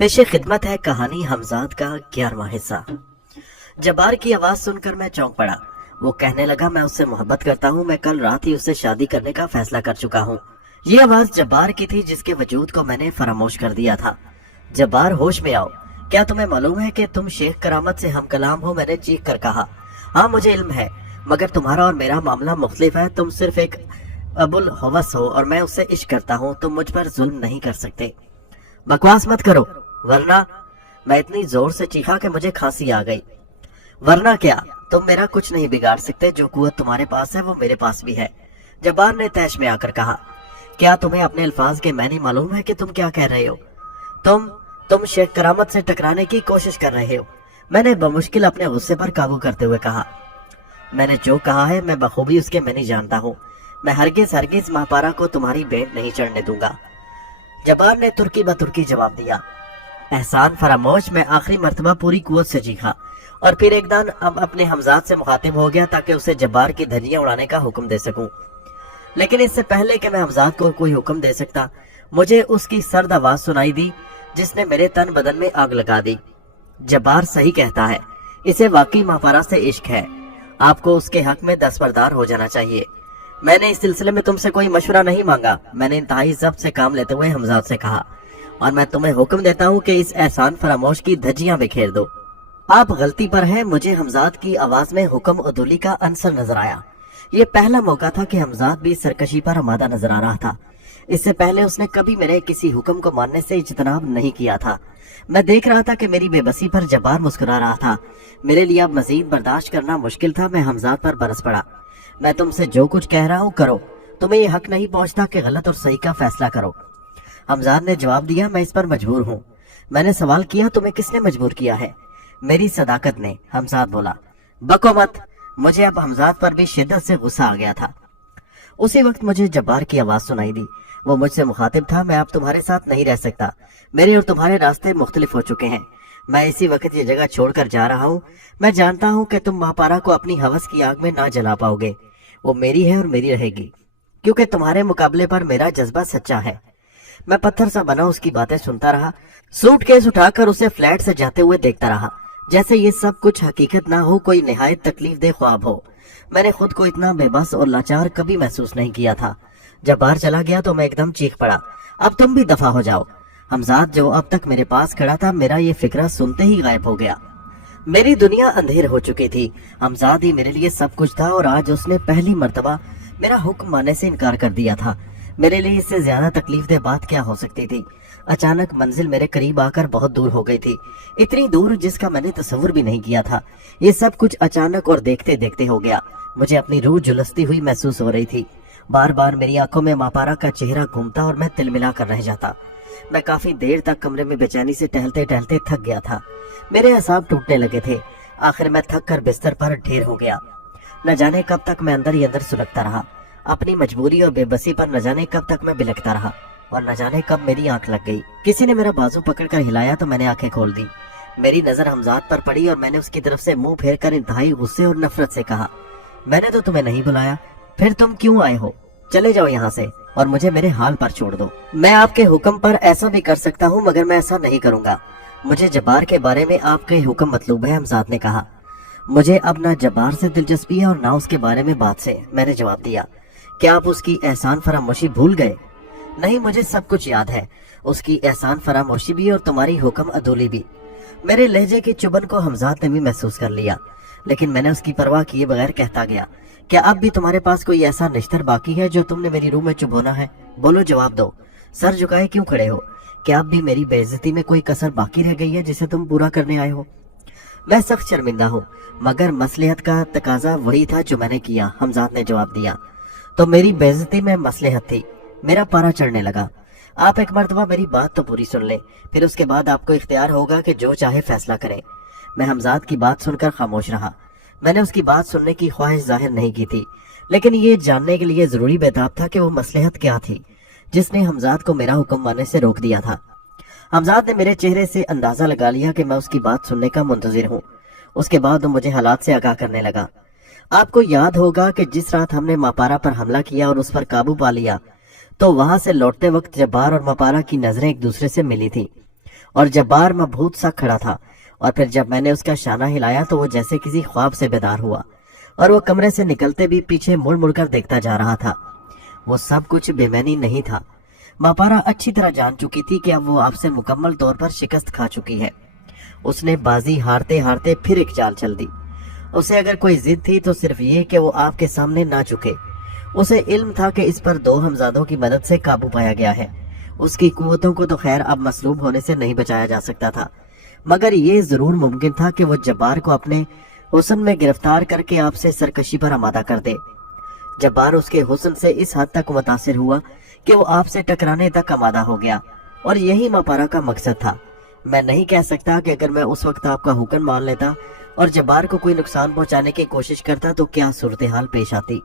پیش خدمت ہے کہانی حمزاد کا 11واں حصہ۔ جبار کی آواز سن کر میں چونک پڑا۔ وہ کہنے لگا، میں اس سے محبت کرتا ہوں، میں کل رات ہی اس سے شادی کرنے کا فیصلہ کر چکا ہوں۔ یہ آواز جبار کی تھی جس کے وجود کو میں نے فراموش کر دیا تھا۔ جبار، ہوش میں آؤ، کیا تمہیں معلوم ہے کہ تم شیخ کرامت سے ہم کلام ہو؟ میں نے چیخ کر کہا۔ ہاں مجھے علم ہے، مگر تمہارا اور میرا معاملہ مختلف ہے۔ تم صرف ایک ابو الحوث ہو اور میں اس سے عشق کرتا ہوں۔ تم مجھ پر ظلم نہیں کر سکتے۔ بکواس مت کرو، ورنہ… میں اتنی زور سے چیخا کہ مجھے کھانسی آ گئی۔ ورنہ کیا؟ تم میرا کچھ نہیں بگاڑ سکتے، جو قوت تمہارے پاس ہے وہ میرے پاس بھی ہے۔ جبار نے تیش میں آ کر کہا، کیا تمہیں اپنے الفاظ کے معنی معلوم ہے کہ تم کیا کہہ رہے ہو؟ تم شیخ کرامت سے ٹکرانے کی کوشش کر رہے ہو۔ میں نے بمشکل اپنے غصے پر قابو کرتے ہوئے کہا، میں نے جو کہا ہے میں بخوبی اس کے معنی جانتا ہوں۔ میں ہرگز ماپارا کو تمہاری بینٹ نہیں چڑھنے دوں گا۔ جبار نے ترکی بترکی جواب دیا۔ احسان فراموش، میں آخری مرتبہ پوری قوت سے چیخا اور پھر ایک دن اب اپنے حمزاد سے مخاطب ہو گیا تاکہ اسے جبار کی دھجیاں اڑانے کا حکم دے سکوں۔ لیکن اس سے پہلے کہ میں حمزاد کو کوئی حکم دے سکتا، مجھے اس کی سرد آواز سنائی دی جس نے میرے تن بدن میں آگ لگا دی۔ جبار صحیح کہتا ہے، اسے واقعی ماپارا سے عشق ہے۔ آپ کو اس کے حق میں دستبردار ہو جانا چاہیے۔ میں نے اس سلسلے میں تم سے کوئی مشورہ نہیں مانگا، میں نے انتہائی ضبط سے کام لیتے ہوئے حمزاد سے کہا، اور میں تمہیں حکم دیتا ہوں کہ اس احسان فراموش کی دھجیاں بکھیر دو۔ آپ غلطی پر ہیں۔ مجھے حمزاد کی آواز میں حکم عدولی کا عنصر نظر آیا۔ یہ پہلا موقع تھا کہ حمزاد بھی سرکشی پر آمادہ نظر آ رہا تھا۔ اس سے پہلے اس نے کبھی میرے کسی حکم کو ماننے سے اجتناب نہیں کیا تھا۔ میں دیکھ رہا تھا کہ میری بے بسی پر جبار مسکرا رہا تھا۔ میرے لیے اب مزید برداشت کرنا مشکل تھا۔ میں حمزاد پر برس پڑا۔ میں تم سے جو کچھ کہہ رہا ہوں کرو، تمہیں یہ حق نہیں پہنچتا کہ غلط اور صحیح کا فیصلہ کرو۔ حمزاد نے جواب دیا، میں اس پر مجبور ہوں۔ میں نے سوال کیا، تمہیں کس نے مجبور کیا ہے؟ میری صداقت نے، حمزاد بولا۔ بکو مت۔ مجھے اب حمزاد پر بھی شدت سے غصہ آ گیا تھا۔ اسی وقت مجھے جبار کی آواز سنائی دی۔ وہ مجھ سے مخاطب تھا، میں اب تمہارے ساتھ نہیں رہ سکتا۔ میرے اور تمہارے راستے مختلف ہو چکے ہیں۔ میں اسی وقت یہ جگہ چھوڑ کر جا رہا ہوں۔ میں جانتا ہوں کہ تم ماپارا کو اپنی ہوس کی آگ میں نہ جلا پاؤ گے۔ وہ میری ہے اور میری رہے گی، کیونکہ تمہارے مقابلے پر میرا جذبہ سچا ہے۔ میں پتھر سا بنا اس کی باتیں سنتا رہا، سوٹ کیس اٹھا کر اسے فلیٹ سے جاتے ہوئے دیکھتا رہا، جیسے یہ سب کچھ حقیقت نہ ہو، کوئی نہایت تکلیف دہ خواب ہو۔ میں نے خود کو اتنا بے بس اور لاچار کبھی محسوس نہیں کیا تھا۔ جب باہر چلا گیا تو میں ایک دم چیخ پڑا، اب تم بھی دفع ہو جاؤ۔ حمزاد جو اب تک میرے پاس کھڑا تھا، میرا یہ فکرہ سنتے ہی غائب ہو گیا۔ میری دنیا اندھیر ہو چکی تھی۔ حمزاد ہی میرے لیے سب کچھ تھا اور آج اس نے پہلی مرتبہ میرا حکم ماننے سے انکار کر دیا تھا۔ میرے لیے اس سے زیادہ تکلیف دہ بات کیا ہو سکتی تھی؟ اچانک منزل میرے قریب آ کر بہت دور ہو گئی تھی، اتنی دور جس کا میں نے تصور بھی نہیں کیا تھا۔ یہ سب کچھ اچانک اور دیکھتے دیکھتے ہو گیا۔ مجھے اپنی روح جھلستی ہوئی محسوس ہو رہی تھی۔ بار بار میری آنکھوں میں ماپارا کا چہرہ گھومتا اور میں تل ملا کر رہ جاتا۔ میں کافی دیر تک کمرے میں بے چینی سے ٹہلتے ٹہلتے تھک گیا تھا۔ میرے اعصاب ٹوٹنے لگے تھے۔ آخر میں تھک کر بستر پر ڈھیر ہو گیا۔ نہ جانے کب تک میں اندر ہی اندر سلگتا رہا۔ اپنی مجبوری اور بے بسی پر نہ جانے کب تک میں بلکتا رہا، اور نہ جانے کب میری آنکھ لگ گئی۔ کسی نے میرا بازو پکڑ کر ہلایا تو میں نے آنکھیں کھول دی۔ میری نظر حمزاد پر پڑی اور میں نے اس کی طرف سے منہ پھیر کر انتہائی غصے اور نفرت سے کہا، میں نے تو تمہیں نہیں بلایا، پھر تم کیوں آئے ہو؟ چلے جاؤ یہاں سے اور مجھے میرے حال پر چھوڑ دو۔ میں آپ کے حکم پر ایسا بھی کر سکتا ہوں، مگر میں ایسا نہیں کروں گا۔ مجھے جبار کے بارے میں آپ کے حکم مطلوب ہے، حمزاد نے کہا۔ مجھے اب نہ جبار سے دلچسپی ہے اور نہ اس کے بارے میں بات سے، میں نے جواب دیا۔ کیا آپ اس کی احسان فراموشی بھول گئے؟ نہیں، مجھے سب کچھ یاد ہے، اس کی احسان فراموشی بھی اور تمہاری حکم عدولی بھی۔ میرے لہجے کی چبن کو حمزاد نے بھی محسوس کر لیا، لیکن میں نے اس کی پرواہ کیے بغیر کہتا گیا، کیا اب بھی تمہارے پاس کوئی ایسا نشتر باقی ہے جو تم نے میری روح میں چبونا ہے؟ بولو، جواب دو۔ سر جھکائے کیوں کھڑے ہو؟ کیا اب بھی میری بے عزتی میں کوئی کسر باقی رہ گئی ہے جسے تم پورا کرنے آئے ہو؟ میں سخت شرمندہ ہوں، مگر مصلحت کا تقاضا وہی تھا جو میں نے کیا، حمزاد نے جواب دیا۔ تو میری بے عزتی میں مصلحت تھی۔ میرا پارا چڑھنے لگا۔ آپ ایک مرتبہ میری بات تو پوری سن لیں، پھر اس کے بعد آپ کو اختیار ہوگا کہ جو چاہے فیصلہ کریں۔ میں حمزاد کی بات سن کر خاموش رہا۔ میں نے اس کی بات سننے کی خواہش ظاہر نہیں کی تھی، لیکن یہ جاننے کے لیے ضروری بیتاب تھا کہ وہ مصلحت کیا تھی جس نے حمزاد کو میرا حکم ماننے سے روک دیا تھا۔ حمزاد نے میرے چہرے سے اندازہ لگا لیا کہ میں اس کی بات سننے کا منتظر ہوں۔ اس کے بعد وہ مجھے حالات سے آگاہ کرنے لگا۔ آپ کو یاد ہوگا کہ جس رات ہم نے ماپارا پر حملہ کیا اور اس پر قابو پا لیا، تو وہاں سے لوٹتے وقت جبار اور ماپارا کی نظریں ایک دوسرے سے ملی تھی، और जब्बार मबहूत सा खड़ा था। और फिर जब मैंने उसका शाना हिलाया तो वो जैसे किसी ख्वाब से बेदार हुआ और वो कमरे से निकलते भी पीछे मुड़ मुड़ कर देखता जा रहा था। वो सब कुछ बेमैनी नहीं था। मापारा अच्छी तरह जान चुकी थी कि अब वो आपसे मुकम्मल तौर पर शिकस्त खा चुकी है। उसने बाजी हारते हारते फिर एक चाल चल दी। उसे अगर कोई जिद थी तो सिर्फ ये कि वो आपके सामने ना झुके। उसे इल्म था कि इस पर दो हमजादों की मदद से काबू पाया गया है। उसकी कुव्वतों को तो खैर अब मसलूब होने से नहीं बचाया जा सकता था, मगर ये जरूर मुमकिन था कि वो जब्बार को अपने हुस्न में गिरफ्तार करके आपसे सरकशी पर आमादा कर दे। जब्बार उसके हुस्न से इस हद तक मुतासिर हुआ कि वो आपसे टकराने तक आमादा हो गया, और यही मापारा का मकसद था। मैं नहीं कह सकता कि अगर मैं उस वक्त आपका हुक्म मान लेता और जब्बार को कोई नुकसान पहुंचाने की कोशिश करता तो क्या सूरत हाल पेश आती,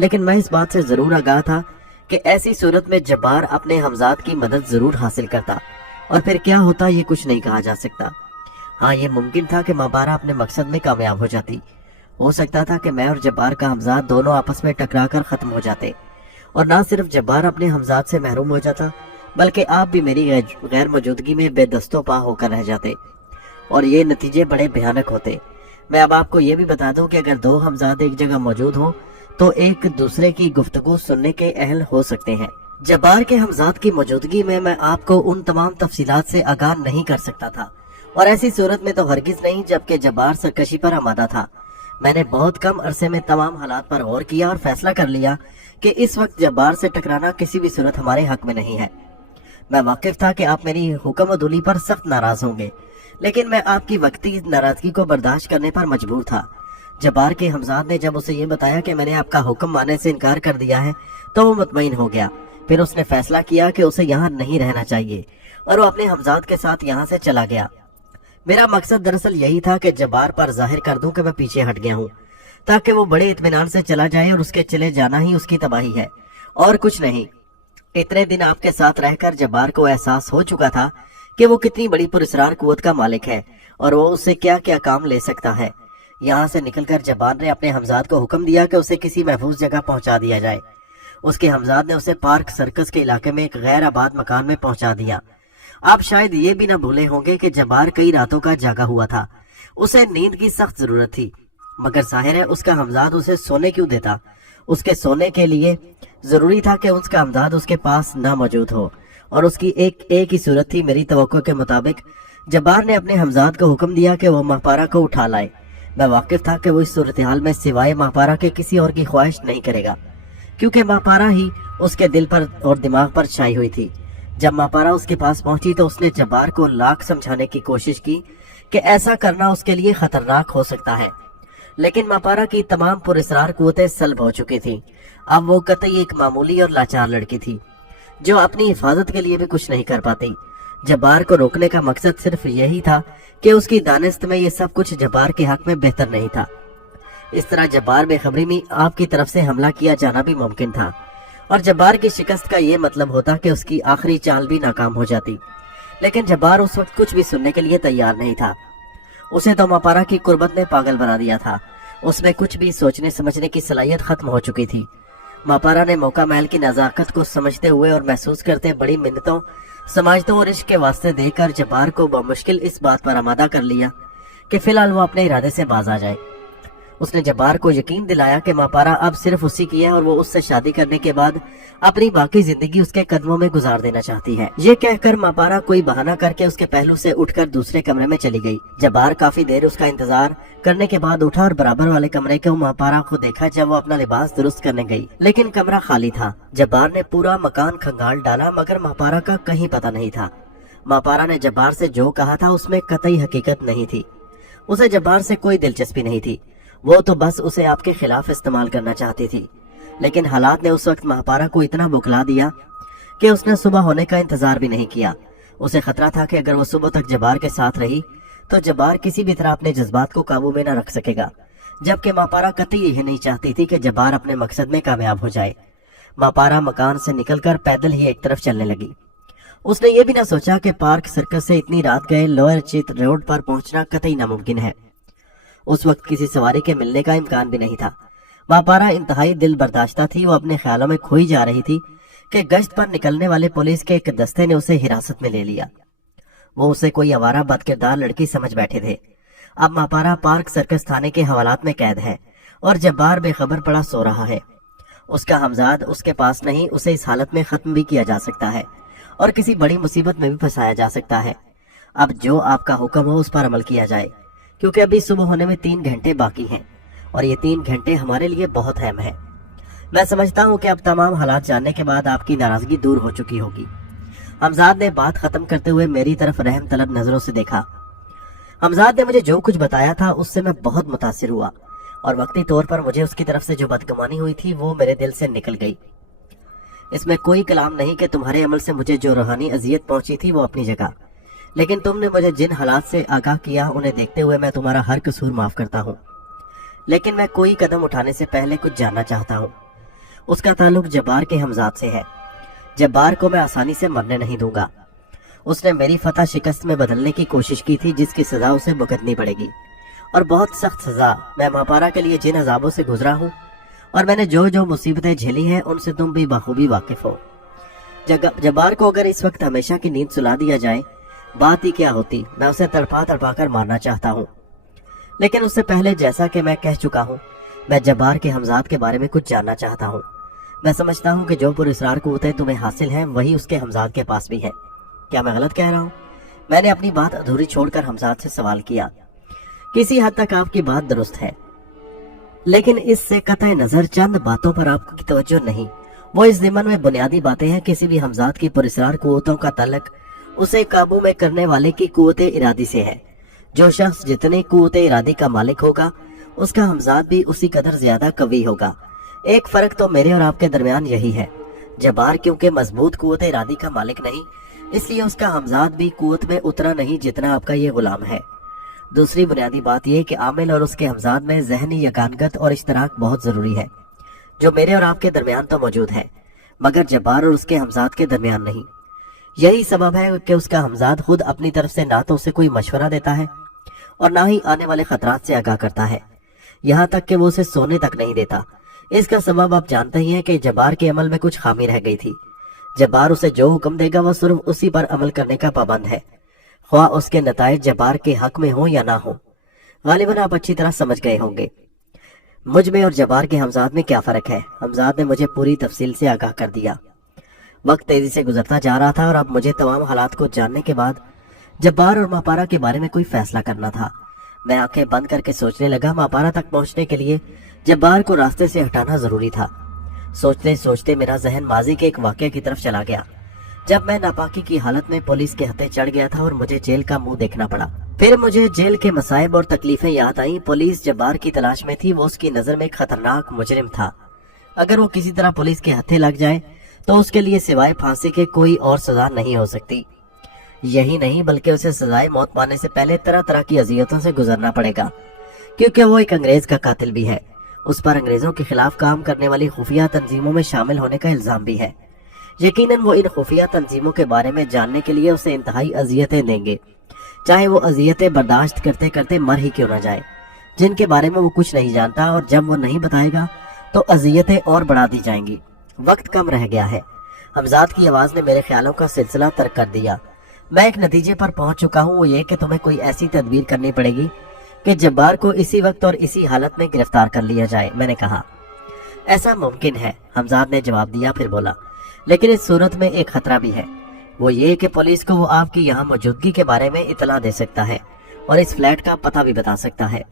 लेकिन मैं इस बात से जरूर आगाह था कि ऐसी सूरत में जब्बार अपने हमजाद की मदद जरूर हासिल करता, और फिर क्या होता ये कुछ नहीं कहा जा सकता। हाँ, ये मुमकिन था कि मापारा अपने मकसद में कामयाब हो जाती। हो सकता था कि मैं और जब्बार का हमजाद दोनों आपस में टकरा कर खत्म हो जाते, और ना सिर्फ जब्बार अपने हमजाद से महरूम हो जाता बल्कि आप भी मेरी गैर मौजूदगी में बेदस्तों पा होकर रह जाते, और ये नतीजे बड़े भयानक होते। मैं अब आपको ये भी बता दूं कि अगर दो हमजाद एक जगह मौजूद हों तो एक दूसरे की गुफ्तगू सुनने के अहल हो सकते हैं। जब्बार के हमजाद की मौजूदगी में मैं आपको उन तमाम तफसीलात से आगाह नहीं कर सकता था, और ऐसी सूरत में तो हरगिज नहीं जबकि जब्बार सरकशी पर आमादा था। मैंने बहुत कम अरसे में तमाम हालात पर गौर किया और फैसला कर लिया कि इस वक्त जब्बार से टकराना किसी भी सूरत हमारे हक में नहीं है। मैं वाकिफ था कि आप मेरी हुक्मदुली पर सख्त नाराज होंगे, लेकिन मैं आपकी वक्ती नाराजगी को बर्दाश्त करने पर मजबूर था। जब्बार के हमजाद ने जब उसे ये बताया कि मैंने आपका हुक्म मानने से इनकार कर दिया है तो वो मुतमईन हो गया। फिर उसने फैसला किया कि उसे यहाँ नहीं रहना चाहिए, और वो अपने हमजाद के साथ यहाँ से चला गया। मेरा मकसद दरअसल यही था कि जब्बार पर जाहिर कर दूं कि मैं पीछे हट गया हूँ, ताकि वो बड़े इत्मीनान से चला जाए, और उसके चले जाना ही उसकी तबाही है और कुछ नहीं। इतने दिन आपके साथ रहकर जब्बार को एहसास हो चुका था कि वो कितनी बड़ी पुरस्रार कुव्वत का मालिक है और वो उससे क्या क्या काम ले सकता है। यहाँ से निकलकर जब्बार ने अपने हमजाद को हुक्म दिया कि उसे किसी महफूज जगह पहुंचा दिया जाए। उसके हमजाद ने उसे पार्क सर्कस के इलाके में एक गैर आबाद मकान में पहुंचा दिया। आप शायद ये भी ना भूले होंगे कि जब्बार कई रातों का जागा हुआ था। उसे नींद की सख्त जरूरत थी, मगर जाहिर है उसका हमजाद उसे सोने क्यों देता। उसके सोने के लिए जरूरी था कि उसका हमजाद उसके पास ना मौजूद हो, और उसकी एक ही सूरत थी। मेरी तवक्को के मुताबिक जब्बार ने अपने हमजाद को हुक्म दिया कि वह मापारा को उठा लाए। मैं वाकिफ था कि वो इस सूरत हाल में सिवाय मापारा के किसी और की ख्वाहिश नहीं करेगा, क्योंकि मापारा ही उसके दिल पर और दिमाग पर छाई हुई थी। जब मापारा उसके पास पहुंची तो उसने जब्बार को लाख समझाने की कोशिश की कि ऐसा करना उसके लिए खतरनाक हो सकता है, लेकिन मापारा की तमाम पुरस्रार कुव्वतें सल्ब हो चुकी थी। अब वो कतई एक मामूली और लाचार लड़की थी जो अपनी हिफाजत के लिए भी कुछ नहीं कर पाती। जब्बार को रोकने का मकसद सिर्फ यही था कि उसकी दानिस्त में ये सब कुछ जब्बार के हक में बेहतर नहीं था। इस तरह जब्बार बेखबरी में आपकी तरफ से हमला किया जाना भी मुमकिन था, और जब्बार की शिकस्त का ये मतलब होता कि उसकी आखिरी चाल भी नाकाम हो जाती। लेकिन जब्बार उस वक्त कुछ भी सुनने के लिए तैयार नहीं था। उसे तो मापारा की कुर्बत ने पागल बना दिया था। उसमें कुछ भी सोचने समझने की सलाहियत खत्म हो चुकी थी। मापारा ने मौका महल की नजाकत को समझते हुए और महसूस करते बड़ी मिन्नतों, समाजतों और इश्क के वास्ते देकर जब्बार को बमुश्किल इस बात पर आमादा कर लिया कि फिलहाल वो अपने इरादे से बाज आ जाए। उसने जब्बार को यकीन दिलाया कि मापारा अब सिर्फ उसी की है और वो उससे शादी करने के बाद अपनी बाकी जिंदगी उसके कदमों में गुजार देना चाहती है। ये कहकर मापारा कोई बहाना करके उसके पहलू से उठकर दूसरे कमरे में चली गई। जब्बार काफी देर उसका इंतजार करने के बाद उठा और बराबर वाले कमरे के मापारा को देखा जब वो अपना लिबास दुरुस्त करने गई, लेकिन कमरा खाली था। जब्बार ने पूरा मकान खंगाल डाला, मगर मापारा का कहीं पता नहीं था। मापारा ने जब्बार से जो कहा था उसमें कतई हकीकत नहीं थी। उसे जब्बार से कोई दिलचस्पी नहीं थी, वो तो बस उसे आपके खिलाफ इस्तेमाल करना चाहती थी। लेकिन हालात ने उस वक्त मापारा को इतना बुखला दिया कि उसने सुबह होने का इंतजार भी नहीं किया। उसे खतरा था कि अगर वो सुबह तक जब्बार के साथ रही तो जब्बार किसी भी तरह अपने जज्बात को काबू में न रख सकेगा, जबकि मापारा कतई यही नहीं चाहती थी कि जब्बार अपने मकसद में कामयाब हो जाए। मापारा मकान से निकलकर पैदल ही एक तरफ चलने लगी। उसने ये भी ना सोचा कि पार्क सर्कस से इतनी रात गए लोअर चित रोड पर पहुंचना कतई नामुमकिन है। उस वक्त किसी सवारी के मिलने का इम्कान भी नहीं था। मापारा इंतहाई दिल बर्दाश्ता थी। वो अपने ख्यालों में खोई जा रही थी कि गश्त पर निकलने वाले पुलिस के एक दस्ते ने उसे हिरासत में ले लिया। वो उसे कोई आवारा बदकिरदार लड़की समझ बैठे थे। अब मापारा पार्क सर्कस थाने के हवालात में कैद है और जब्बार बेखबर पड़ा सो रहा है। उसका हमजाद उसके पास नहीं, उसे इस हालत में खत्म भी किया जा सकता है और किसी बड़ी मुसीबत में भी फंसाया जा सकता है। अब जो आपका हुक्म हो उस पर अमल किया जाए, क्योंकि अभी सुबह होने में 3 घंटे बाकी हैं और ये 3 घंटे हमारे लिए बहुत अहम है। मैं समझता हूँ कि अब तमाम हालात जानने के बाद आपकी नाराजगी दूर हो चुकी होगी। हमजाद ने बात खत्म करते हुए मेरी तरफ रहम तलब नजरों से देखा। हमजाद ने मुझे जो कुछ बताया था उससे मैं बहुत मुतासिर हुआ और वक्ती तौर पर मुझे उसकी तरफ से जो बदगुमानी हुई थी वो मेरे दिल से निकल गई। इसमें कोई कलाम नहीं कि तुम्हारे अमल से मुझे जो रूहानी अजियत पहुंची थी वो अपनी जगह, लेकिन तुमने मुझे जिन हालात से आगाह किया उन्हें देखते हुए मैं तुम्हारा हर कसूर माफ करता हूँ। लेकिन मैं कोई कदम उठाने से पहले कुछ जानना चाहता हूँ। उसका ताल्लुक जब्बार के हमजाद से है। जब्बार को मैं आसानी से मरने नहीं दूंगा। उसने मेरी फतह शिकस्त में बदलने की कोशिश की थी, जिसकी सजा उसे भुगतनी पड़ेगी और बहुत सख्त सजा। मैं मापारा के लिए जिन अजाबों से गुजरा हूँ और मैंने जो जो मुसीबतें झेली हैं उनसे तुम भी बखूबी वाकिफ हो। जब्बार को अगर इस वक्त हमेशा की नींद सुला दिया जाए, बात ही क्या होती। मैं उसे तड़पा तड़पा कर मारना चाहता हूँ, लेकिन उससे पहले जैसा कि मैं कह चुका हूँ, मैं जब्बार के हमजाद के बारे में कुछ जानना चाहता हूँ। मैं समझता हूँ कि जो पुरस्कार कुव्वतें तुम्हें हासिल हैं वही उसके हमजाद के पास भी है। क्या मैं गलत कह रहा हूँ? मैंने अपनी बात अधूरी छोड़कर हमजाद से सवाल किया। किसी हद तक आपकी बात दुरुस्त है, लेकिन इससे कतई नजर चंद बातों पर आपकी तवज्जो नहीं। वो इस ज़िम्मन में बुनियादी बातें हैं। किसी भी हमजाद की पुरस्कार कुव्वतों का तल्लक उसे काबू में करने वाले की कुव्वते इरादी से है। जो शख्स जितने कुव्वते इरादी का मालिक होगा, उसका हमजाद भी उसी कदर ज्यादा कवी होगा। एक फर्क तो मेरे और आपके दरमियान यही है। जब्बार क्योंकि मजबूत कुव्वते इरादी का मालिक नहीं, इसलिए उसका हमजाद भी कुव्वत में उतरा नहीं जितना आपका ये गुलाम है। दूसरी बुनियादी बात यह कि आमिल और उसके हमजाद में जहनी यकानगत और इश्तराक बहुत जरूरी है, जो मेरे और आपके दरमियान तो मौजूद है, मगर जब्बार और उसके हमजाद के दरमियान नहीं। यही सबब है कि उसका हमजाद खुद अपनी तरफ से ना तो उसे कोई मशवरा देता है और ना ही आने वाले खतरात से आगाह करता है, यहाँ तक कि वो उसे सोने तक नहीं देता। इसका सबब आप जानते ही हैं कि जब्बार के अमल में कुछ खामी रह गई थी। जब्बार उसे जो हुक्म देगा वह सिर्फ उसी पर अमल करने का पाबंद है, ख्वाह उसके नताइज जब्बार के हक में हो या ना हो। गालिबन आप अच्छी तरह समझ गए होंगे मुझ में और जब्बार के हमजाद में क्या फर्क है। हमजाद ने मुझे पूरी तफसील से आगाह कर दिया। वक्त तेजी से गुजरता जा रहा था और अब मुझे तमाम हालात को जानने के बाद जब्बार और मापारा के बारे में कोई फैसला करना था। मैं आंखें बंद करके सोचने लगा। मापारा तक पहुंचने के लिए जब्बार को रास्ते से हटाना जरूरी था। सोचते सोचते मेरा जहन माजी के एक वाकये की तरफ चला गया, जब मैं नापाकी की हालत में पुलिस के हत्थे चढ़ गया था और मुझे जेल का मुंह देखना पड़ा। फिर मुझे जेल के मसाइब और तकलीफें याद आई। पुलिस जब्बार की तलाश में थी। वो उसकी नजर में एक खतरनाक मुजरिम था। अगर वो किसी तरह पुलिस के हत्थे लग जाए तो उसके लिए सिवाय फांसी के कोई और सजा नहीं हो सकती। यही नहीं बल्कि उसे सजाए मौत पाने से पहले तरह तरह की अजियतों से गुजरना पड़ेगा, क्योंकि वो एक अंग्रेज का कातिल भी है। उस पर अंग्रेजों के खिलाफ काम करने वाली खुफिया तंजीमों में शामिल होने का इल्जाम भी है। यकीनन वो इन खुफिया तंजीमों के बारे में जानने के लिए उसे इंतहाई अजियतें देंगे, चाहे वो अजियतें बर्दाश्त करते करते मर ही क्यों न जाए, जिनके बारे में वो कुछ नहीं जानता। और जब वो नहीं बताएगा तो अजियतें और बढ़ा दी जाएंगी। वक्त कम रह गया है। हमजाद की आवाज ने मेरे ख्यालों का सिलसिला तर्क कर दिया। मैं एक नतीजे पर पहुंच चुका हूँ, वो ये कि तुम्हें कोई ऐसी तदबीर करनी पड़ेगी कि जब्बार को इसी वक्त और इसी हालत में गिरफ्तार कर लिया जाए। मैंने कहा, ऐसा मुमकिन है, हमजाद ने जवाब दिया। फिर बोला, लेकिन इस सूरत में एक खतरा भी है। वो ये कि पुलिस को वो आपकी यहाँ मौजूदगी के बारे में इतला दे सकता है और इस फ्लैट का पता भी बता सकता है।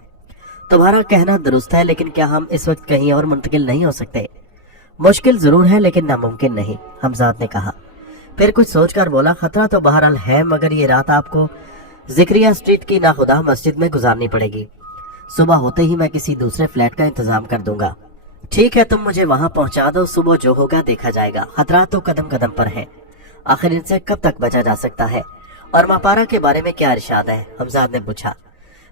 तुम्हारा कहना दुरुस्त है, लेकिन क्या हम इस वक्त कहीं और मुंतकिल नहीं हो सकते? मुश्किल जरूर है लेकिन नामुमकिन नहीं, हमजाद ने कहा। फिर कुछ सोचकर बोला, खतरा तो बहरहाल है, मगर ये रात आपको जिक्रिया स्ट्रीट की नाखुदा मस्जिद में गुजारनी पड़ेगी। सुबह होते ही मैं किसी दूसरे फ्लैट का इंतजाम कर दूंगा। ठीक है, तुम मुझे वहां पहुंचा दो, सुबह जो होगा देखा जाएगा। खतरा तो कदम कदम पर है, आखिर इनसे कब तक बचा जा सकता है? और मापारा के बारे में क्या इरशाद है? हमजाद ने पूछा।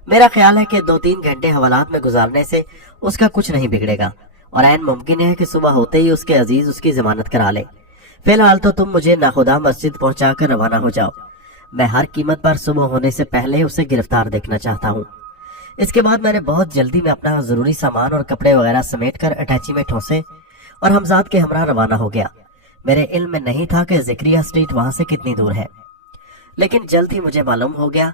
मेरा ख्याल है कि 2-3 घंटे हवालात में गुजारने से उसका कुछ नहीं बिगड़ेगा और ऐन मुमकिन है कि सुबह होते ही उसके अजीज उसकी जमानत करा ले। फिलहाल तो तुम मुझे नाखुदा मस्जिद पहुंचा कर रवाना हो जाओ। मैं हर कीमत पर सुबह होने से पहले उसे गिरफ्तार देखना चाहता हूँ। इसके बाद मैंने बहुत जल्दी में अपना जरूरी सामान और कपड़े वगैरह समेट कर अटैची में ठोसे और हमजाद के हमरा रवाना हो गया। मेरे इल्म में नहीं था कि जिक्रिया स्ट्रीट वहां से कितनी दूर है, लेकिन जल्द ही मुझे मालूम हो गया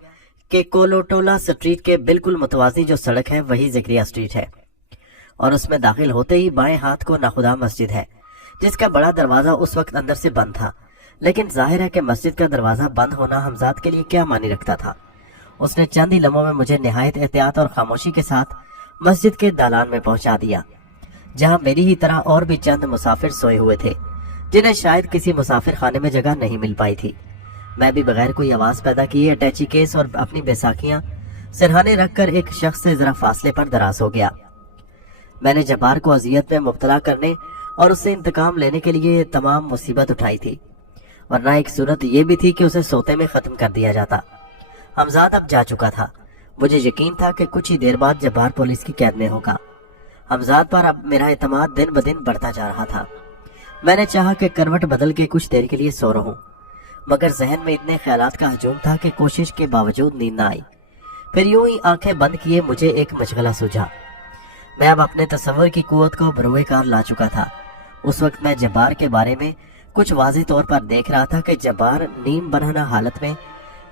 कि कोलोटोला स्ट्रीट के बिल्कुल मुतवाजी जो सड़क है वही जिक्रिया स्ट्रीट है, और उसमें दाखिल होते ही बाएं हाथ को नाखुदा मस्जिद है, जिसका बड़ा दरवाजा उस वक्त अंदर से बंद था। लेकिन जाहिर है कि मस्जिद का दरवाजा बंद होना हमजाद के लिए क्या मानी रखता था। उसने चंद ही लम्हों में मुझे निहायत एहतियात और खामोशी के साथ मस्जिद के दालान में पहुंचा दिया, जहां मेरी ही तरह और भी चंद मुसाफिर सोए हुए थे, जिन्हें शायद किसी मुसाफिर खाने में जगह नहीं मिल पाई थी। मैं भी बगैर कोई आवाज पैदा किए अटैची केस और अपनी बैसाखियां सिरहाने रखकर एक शख्स से जरा फासले पर दराज हो गया। मैंने जब्बार को अजियत में मुब्तला करने और उससे इंतकाम लेने के लिए तमाम मुसीबत उठाई थी, वरना एक सूरत यह भी थी कि उसे सोते में खत्म कर दिया जाता। हमजाद अब जा चुका था। मुझे यकीन था कि कुछ ही देर बाद जब्बार पुलिस की कैद में होगा। हमजाद पर अब मेरा एतमाद दिन ब दिन बढ़ता जा रहा था। मैंने चाहा कि करवट बदल के कुछ देर के लिए सो रहूं, मगर जहन में इतने ख्यालात का हजूम था कि कोशिश के बावजूद नींद न आई। फिर यूं ही आंखें बंद किए मुझे एक मशगला सूझा। मैं अब अपने तस्वर की कुव्वत को बरोए कार ला चुका था। उस वक्त मैं जब्बार के बारे में कुछ वाज़ेह तौर पर देख रहा था कि जब्बार नीम बरहना हालत में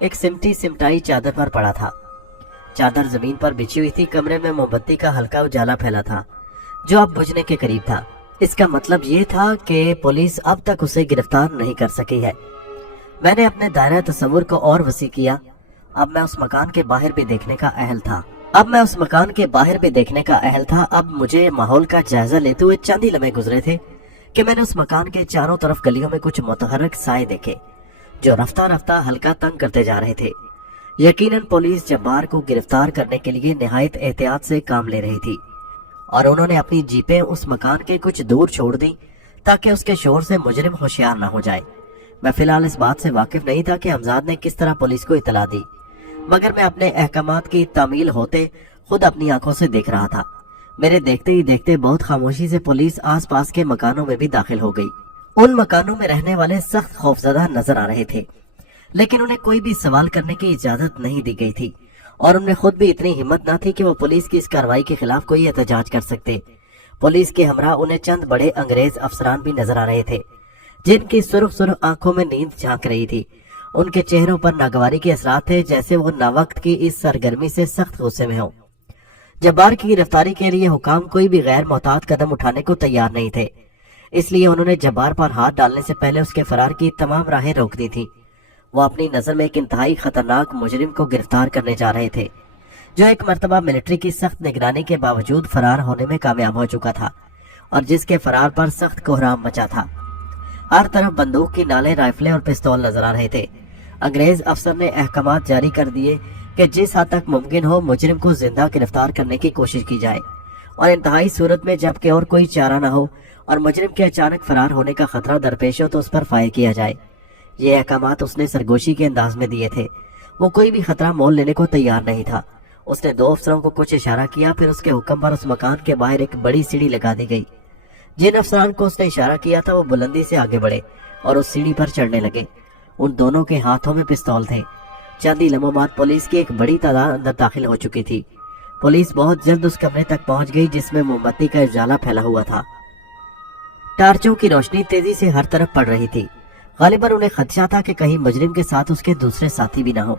एक सिमटी सिमटाई चादर पर पड़ा था। चादर जमीन पर बिछी हुई थी। कमरे में मोमबत्ती का हल्का उजाला फैला था, जो अब बुझने के करीब था। इसका मतलब ये था कि पुलिस अब तक उसे गिरफ्तार नहीं कर सकी है। मैंने अपने दायरा तस्वुर को और वसी किया। अब मैं उस मकान के बाहर भी देखने का अहल था। अब मुझे माहौल का जायजा लेते हुए चंद ही लम्हे गुजरे थे कि मैंने उस मकान के चारों तरफ गलियों में कुछ मुतहर्रिक साए देखे, जो रफ्ता रफ्ता हल्का तंग करते जा रहे थे। यकीनन पुलिस जब्बार को गिरफ्तार करने के लिए निहायत एहतियात से काम ले रही थी, और उन्होंने अपनी जीपें उस मकान के कुछ दूर छोड़ दी ताकि उसके शोर से मुजरिम होशियार न हो जाए। मैं फिलहाल इस बात से वाकिफ नहीं था कि हमजाद ने किस तरह पुलिस को इतला दी, मगर मैं अपने अहकामात की तामील होते खुद अपनी आंखों से देख रहा था। मेरे देखते ही देखते बहुत खामोशी से पुलिस आस पास के मकानों में भी दाखिल हो गई। उन मकानों में रहने वाले सख्त खौफजदा नजर आ रहे थे, लेकिन उन्हें कोई भी सवाल करने की इजाजत नहीं दी गई थी, और उनमें खुद भी इतनी हिम्मत न थी कि वो पुलिस की इस कार्रवाई के खिलाफ कोई एहतजाज कर सकते। पुलिस के हमरा उन्हें चंद बड़े अंग्रेज अफसरान भी नजर आ रहे थे, जिनकी सुर्ख सुर्ख आंखों में नींद झांक रही थी। उनके चेहरों पर नागवारी के असरात थे, जैसे वो नावक्त की इस सरगर्मी से सख्त गुस्से में हो। जब्बार की गिरफ्तारी के लिए हुकाम कोई भी गैर मोहतात कदम उठाने को तैयार नहीं थे, इसलिए उन्होंने जब्बार पर हाथ डालने से पहले उसके फरार की तमाम राहें रोक दी थी। वो अपनी नजर में एक इंतहाई खतरनाक मुजरिम को गिरफ्तार करने जा रहे थे, जो एक मर्तबा मिलिट्री की सख्त निगरानी के बावजूद फरार होने में कामयाब हो चुका था, और जिसके फरार पर सख्त कोहराम मचा था। हर तरफ बंदूक की नाले, राइफलें और पिस्तौल नजर आ रहे थे। अंग्रेज अफसर ने अहकामात जारी कर दिए कि जिस हद तक मुमकिन हो मुजरिम को जिंदा गिरफ्तार करने की कोशिश की जाए, और इंतहाई सूरत में जबकि और कोई चारा न हो और मुजरिम के अचानक फरार होने का खतरा दरपेश हो तो उस पर फायर किया जाए। ये अहकामात उसने सरगोशी के अंदाज में दिए थे। वो कोई भी खतरा मोल लेने को तैयार नहीं था। उसने दो अफसरों को कुछ इशारा किया, फिर उसके हुक्म पर उस मकान के बाहर एक बड़ी सीढ़ी लगा दी गई। जिन अफसरान को उसने इशारा किया था वो बुलंदी से आगे बढ़े और उस सीढ़ी पर चढ़ने लगे। उन दोनों के हाथों में पिस्तौल थे। चंद ही लम्हों बाद पुलिस की एक बड़ी तादाद अंदर दाखिल हो चुकी थी। पुलिस बहुत जल्द उस कमरे तक पहुंच गई जिसमें मोमबत्ती का उजाला फैला हुआ था। टार्चों की रोशनी तेजी से हर तरफ पड़ रही थी। गालिबन उन्हें खदशा था कि कहीं मुजरिम के साथ उसके दूसरे साथी भी न हो।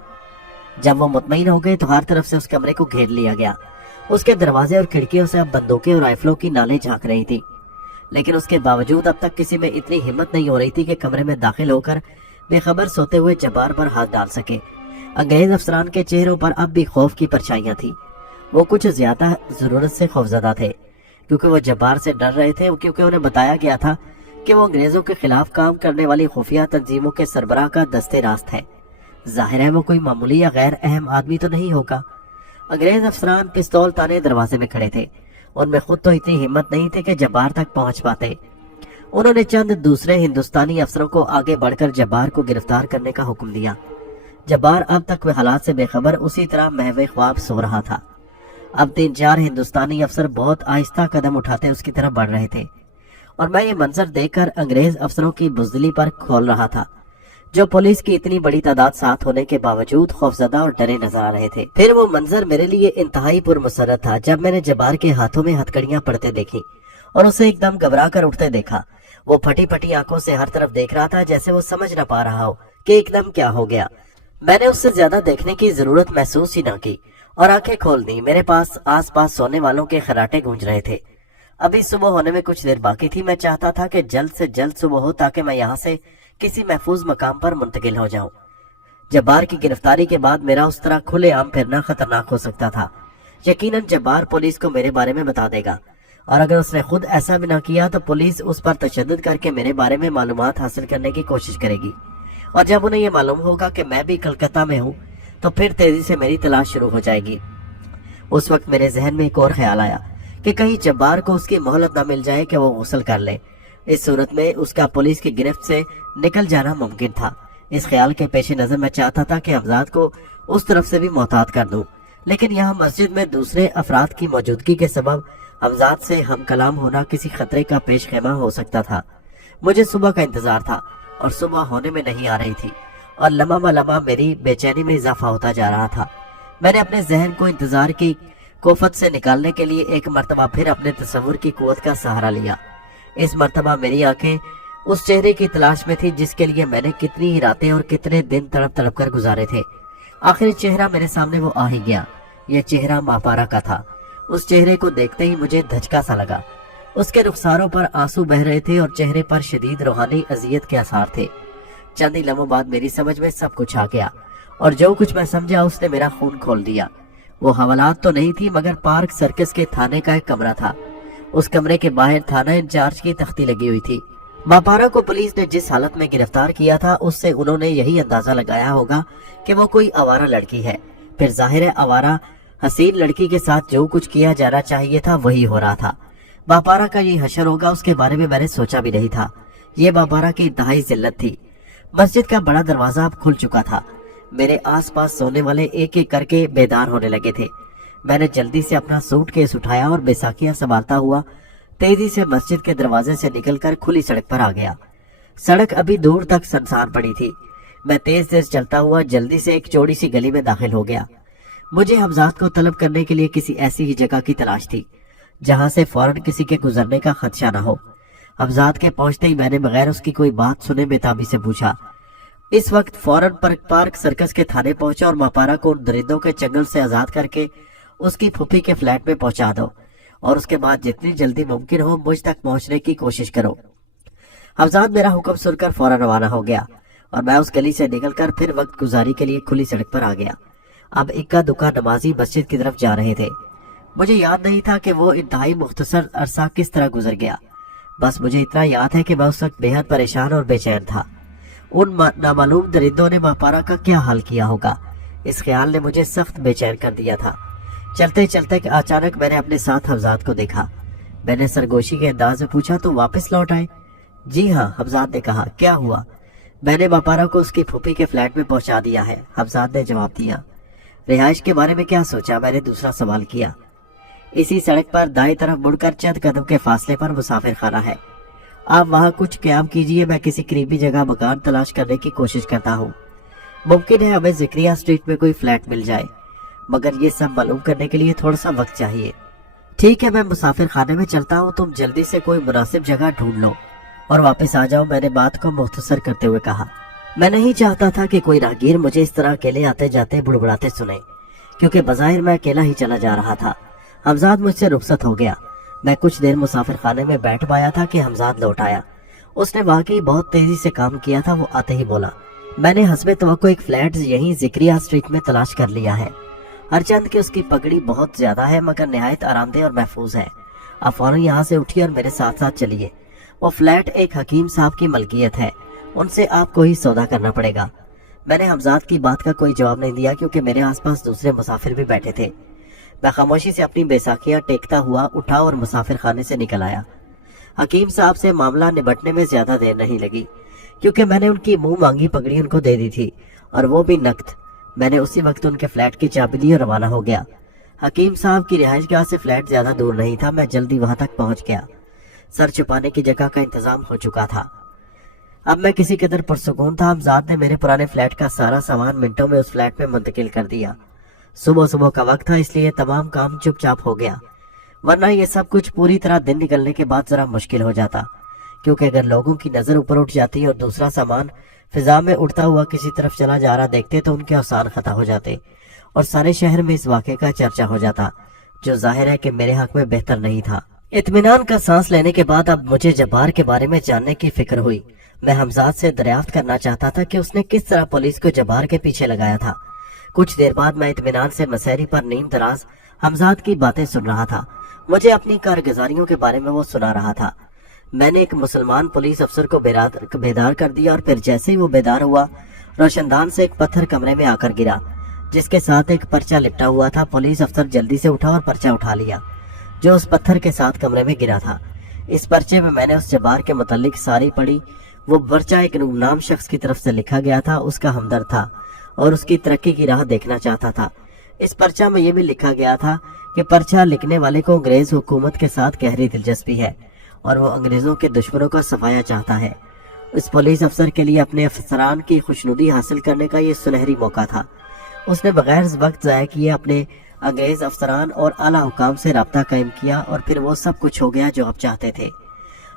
जब वो मुतमईन हो गए तो हर तरफ से उस कमरे को घेर लिया गया। उसके दरवाजे और खिड़कियों से अब बंदूकें और राइफलों की नालें झांक रही थी, लेकिन उसके बावजूद अब तक किसी में इतनी हिम्मत नहीं हो रही थी कि कमरे में दाखिल होकर बेखबर सोते हुए जब्बार पर हाथ डाल सके। अंग्रेज अफसरान के चेहरों पर अब भी खौफ की परछाइयां थी। वो कुछ ज्यादा जरूरत से खौफजदा थे, क्योंकि वो जब्बार से डर रहे थे, क्योंकि उन्हें बताया गया था कि वो अंग्रेजों के खिलाफ काम करने वाली खुफिया तंजीमों के सरबराह का दस्ते रास्त है। जाहिर है वो कोई मामूली या गैर अहम आदमी तो नहीं होगा। अंग्रेज अफसरान पिस्तौल ताने दरवाजे में खड़े थे। उनमें खुद तो इतनी हिम्मत नहीं थी कि जब्बार तक पहुंच पाते। उन्होंने चंद दूसरे हिंदुस्तानी अफसरों को आगे बढ़कर जब्बार को गिरफ्तार करने का हुक्म दिया। जब्बार अब तक वे हालात से बेखबर उसी तरह महवे ख्वाब सो रहा था। अब 3-4 हिंदुस्तानी अफसर बहुत आहिस्ता कदम उठाते उसकी तरफ बढ़ रहे थे, और मैं ये मंजर देखकर अंग्रेज अफसरों की बुज़दिली पर खोल रहा था, जो पुलिस की इतनी बड़ी तादाद साथ होने के बावजूद खौफजदा और डरे नजर आ रहे थे। फिर वो मंजर मेरे लिए इंतहाई पुरमसरत था जब मैंने जब्बार के हाथों में हथकड़ियां पड़ते देखी और उसे एकदम घबरा कर उठते देखा। वो फटी फटी आंखों से हर तरफ देख रहा था, जैसे वो समझ न पा रहा हो कि एकदम क्या हो गया। मैंने उससे ज्यादा देखने की जरूरत महसूस ही ना की और आंखें खोल दी। मेरे पास आस पास सोने वालों के खर्राटे गूंज रहे थे। अभी सुबह होने में कुछ देर बाकी थी। मैं चाहता था कि जल्द से जल्द सुबह हो ताकि मैं यहाँ से किसी महफूज मकाम पर मुंतकिल हो जाऊं। जब्बार की गिरफ्तारी के बाद मेरा उस तरह खुलेआम फिरना खतरनाक हो सकता था। यकीनन जब्बार पुलिस को मेरे बारे में बता देगा और अगर उसने खुद ऐसा भी ना किया तो पुलिस उस पर तशद्दुद करके मेरे बारे में मालूमात हासिल करने की कोशिश करेगी और जब उन्हें यह मालूम होगा कि मैं भी कलकत्ता में हूँ तो फिर तेजी से मेरी तलाश शुरू हो जाएगी। उस वक्त मेरे जहन में एक और ख्याल आया कि कहीं जब्बार को उसकी मोहलत न मिल जाए कि वो गुस्ल कर ले। इस सूरत में उसका पुलिस की गिरफ्त से निकल जाना मुमकिन था। इस ख्याल के पेश नजर मैं चाहता था कि हमजाद को उस तरफ से भी मोहतात कर दूं, लेकिन यहाँ मस्जिद में दूसरे अफराद की मौजूदगी के सबब हमजाद से हम कलाम होना किसी खतरे का पेश खेमा हो सकता था। मुझे सुबह का इंतजार था और सुबह होने में नहीं आ रही थी और लम्हा ब लम्हा मेरी बेचैनी में इजाफा होता जा रहा था। मैंने अपने जहन को इंतजार की कोफत से निकालने के लिए एक मर्तबा फिर अपने तस्वुर की कुव्वत का सहारा लिया। इस मर्तबा मेरी आंखें उस चेहरे की तलाश में थी जिसके लिए मैंने कितनी ही रातें और कितने दिन तड़प तड़प कर गुजारे थे। आखिर चेहरा मेरे सामने वो आ ही गया। यह चेहरा मापारा का था। उस चेहरे को देखते ही मुझे धचका सा लगा। उसके रुखसारों पर आंसू बह रहे थे और चेहरे पर शदीद रूहानी अजियत के आसार थे। चंद ही लम्हों बाद मेरी समझ में सब कुछ आ गया और जो कुछ मैं समझा उसने मेरा खून खोल दिया। वो हवालात तो नहीं थी मगर पार्क सर्कस के थाने का एक कमरा था। उस कमरे के बाहर थाना इंचार्ज की तख्ती लगी हुई थी। मापारा को पुलिस ने जिस हालत में गिरफ्तार किया था उससे उन्होंने यही अंदाजा लगाया होगा कि वो कोई आवारा लड़की है। फिर जाहिर है आवारा हसीन लड़की के साथ जो कुछ किया जाना चाहिए था वही हो रहा था। मापारा का ये हशर होगा उसके बारे में मैंने सोचा भी नहीं था। ये मापारा की इंतहाई जिल्लत थी। मस्जिद का बड़ा दरवाजा अब खुल चुका था। मेरे आसपास सोने वाले एक एक करके बेदार होने लगे थे। मैंने जल्दी से अपना सूटकेस उठाया और बैसाखियां संभालता हुआ तेजी से मस्जिद के दरवाजे से निकलकर खुली सड़क पर आ गया। सड़क अभी दूर तक सुनसान पड़ी थी। मैं तेज तेज चलता हुआ जल्दी से एक चौड़ी सी गली में दाखिल हो गया। मुझे हमजाद को तलब करने के लिए किसी ऐसी ही जगह की तलाश थी जहां से फौरन किसी के गुजरने का खदशा न हो। हमजाद के पहुंचते ही मैंने बगैर उसकी कोई बात सुने बेताबी से पूछा। इस वक्त फौरन पार्क सर्कस के थाने पहुंचा और मापारा को उन दरिंदों के चंगल से आजाद करके उसकी फूफी के फ्लैट में पहुंचा दो और उसके बाद जितनी जल्दी मुमकिन हो मुझ तक पहुंचने की कोशिश करो। हमजाद मेरा हुक्म सुनकर फौरन रवाना हो गया और मैं उस गली से निकलकर फिर वक्त गुजारी के लिए खुली सड़क पर आ गया। अब इक्का दुक्का नमाजी मस्जिद की तरफ जा रहे थे। मुझे याद नहीं था कि वो इंतहाई मुख्तसर अरसा किस तरह गुजर गया। बस मुझे इतना याद है कि मैं उस वक्त बेहद परेशान और बेचैन था। उन नामालूम दरिंदों ने मापारा का क्या हाल किया होगा, इस ख्याल ने मुझे सख्त बेचैन कर दिया था। चलते चलते अचानक मैंने अपने साथ हमजाद को देखा। मैंने सरगोशी के अंदाज में पूछा, तो वापस लौट आए? जी हाँ, हमजाद ने कहा। क्या हुआ? मैंने मापारा को उसकी फूफी के फ्लैट में पहुंचा दिया है, हमजाद ने जवाब दिया। रिहाइश के बारे में क्या सोचा? मैंने दूसरा सवाल किया। इसी सड़क पर दाएं तरफ मुड़कर चंद कदम के फासले पर मुसाफिर खाना है, आप वहाँ कुछ क्याम कीजिए। मैं किसी करीबी जगह मकान तलाश करने की कोशिश करता हूँ। मुमकिन है हमें जिक्रिया स्ट्रीट में कोई फ्लैट मिल जाए, मगर ये सब मालूम करने के लिए थोड़ा सा वक्त चाहिए। ठीक है, मैं मुसाफिर खाने में चलता हूँ, तुम जल्दी से कोई मुनासिब जगह ढूंढ लो और वापस आ जाओ, मैंने बात को मुख्तसर करते हुए कहा। मैं नहीं चाहता था कि कोई राहगीर मुझे इस तरह अकेले आते जाते बुड़बुड़ाते सुने, क्योंकि बज़ाहिर मैं अकेला ही चला जा रहा था। हमजाद मुझसे रुखसत हो गया। मैं कुछ देर मुसाफिर खाने में बैठ पाया था कि हमजाद लौट आया। उसने वाकई बहुत तेजी से काम किया था। वो आते ही बोला, मैंने हस्बे तवक्को एक फ्लैट यहीं जिक्रिया स्ट्रीट में तलाश कर लिया है। हरचंद की उसकी पगड़ी बहुत ज्यादा है मगर निहायत आरामदेह और महफूज है। आप फौरन यहाँ से उठिए और मेरे साथ साथ चलिए। वो फ्लैट एक हकीम साहब की मलकियत है, उनसे आपको ही सौदा करना पड़ेगा। मैंने हमजाद की बात का कोई जवाब नहीं दिया क्योंकि मेरे आसपास दूसरे मुसाफिर भी बैठे थे। मैं खामोशी से अपनी बैसाखियां टेकता हुआ उठा और मुसाफिर खाने से निकल आया। हकीम साहब से मामला निपटने में ज्यादा देर नहीं लगी क्योंकि मैंने उनकी मुंह मांगी पगड़ी उनको दे दी थी और वो भी नकद। मैंने उसी वक्त उनके फ्लैट की चाबी ली और रवाना हो गया। हकीम साहब की रिहाइशगाह से फ्लैट ज्यादा दूर नहीं था। मैं जल्दी वहां तक पहुंच गया। सर छुपाने की जगह का इंतजाम हो चुका था। अब मैं किसी कदर पुरसुकून था। हमजाद ने मेरे पुराने फ्लैट का सारा सामान मिनटों में उस फ्लैट में मुंतकिल कर दिया। सुबह सुबह का वक्त था, इसलिए तमाम काम चुपचाप हो गया, वरना ये सब कुछ पूरी तरह दिन निकलने के बाद जरा मुश्किल हो जाता, क्योंकि अगर लोगों की नजर ऊपर उठ जाती और दूसरा सामान فضا میں اڑتا ہوا کسی طرف چلا جا رہا دیکھتے تو ان کے اوسان خطا ہو جاتے اور سارے شہر میں اس واقعے کا چرچا ہو جاتا، جو ظاہر ہے کہ میرے حق میں بہتر نہیں تھا۔ اطمینان کا سانس لینے کے بعد اب مجھے جبار کے بارے میں جاننے کی فکر ہوئی۔ میں حمزات سے دریافت کرنا چاہتا تھا کہ اس نے کس طرح پولیس کو جبار کے پیچھے لگایا تھا۔ کچھ دیر بعد میں اطمینان سے مسیری پر نیم دراز حمزات کی باتیں سن رہا تھا۔ مجھے اپنی کارگزاریوں کے بارے میں وہ سنا رہا تھا۔ میں نے ایک مسلمان پولیس افسر کو بیدار کر دیا اور پھر جیسے ہی وہ بیدار ہوا، روشن دان سے ایک پتھر کمرے میں آ کر گرا، جس کے ساتھ ایک پرچہ لپٹا ہوا تھا۔ پولیس افسر جلدی سے اٹھا اور پرچہ اٹھا لیا جو اس پتھر کے ساتھ کمرے میں گرا تھا۔ اس پرچے میں نے اس جبار کے متعلق ساری پڑھی۔ وہ پرچہ ایک گمنام شخص کی طرف سے لکھا گیا تھا، اس کا ہمدرد تھا اور اس کی ترقی کی راہ دیکھنا چاہتا تھا۔ اس پرچہ میں یہ بھی لکھا گیا تھا کہ پرچہ لکھنے والے کو انگریز حکومت کے ساتھ گہری دلچسپی ہے اور وہ انگریزوں کے دشمنوں کا صفایا چاہتا ہے۔ اس پولیس افسر کے لیے اپنے افسران کی خوشنودی حاصل کرنے کا یہ سنہری موقع تھا۔ اس نے بغیر وقت ضائع کیے اپنے انگریز افسران اور اعلیٰ حکام سے رابطہ قائم کیا اور پھر وہ سب کچھ ہو گیا جو آپ چاہتے تھے۔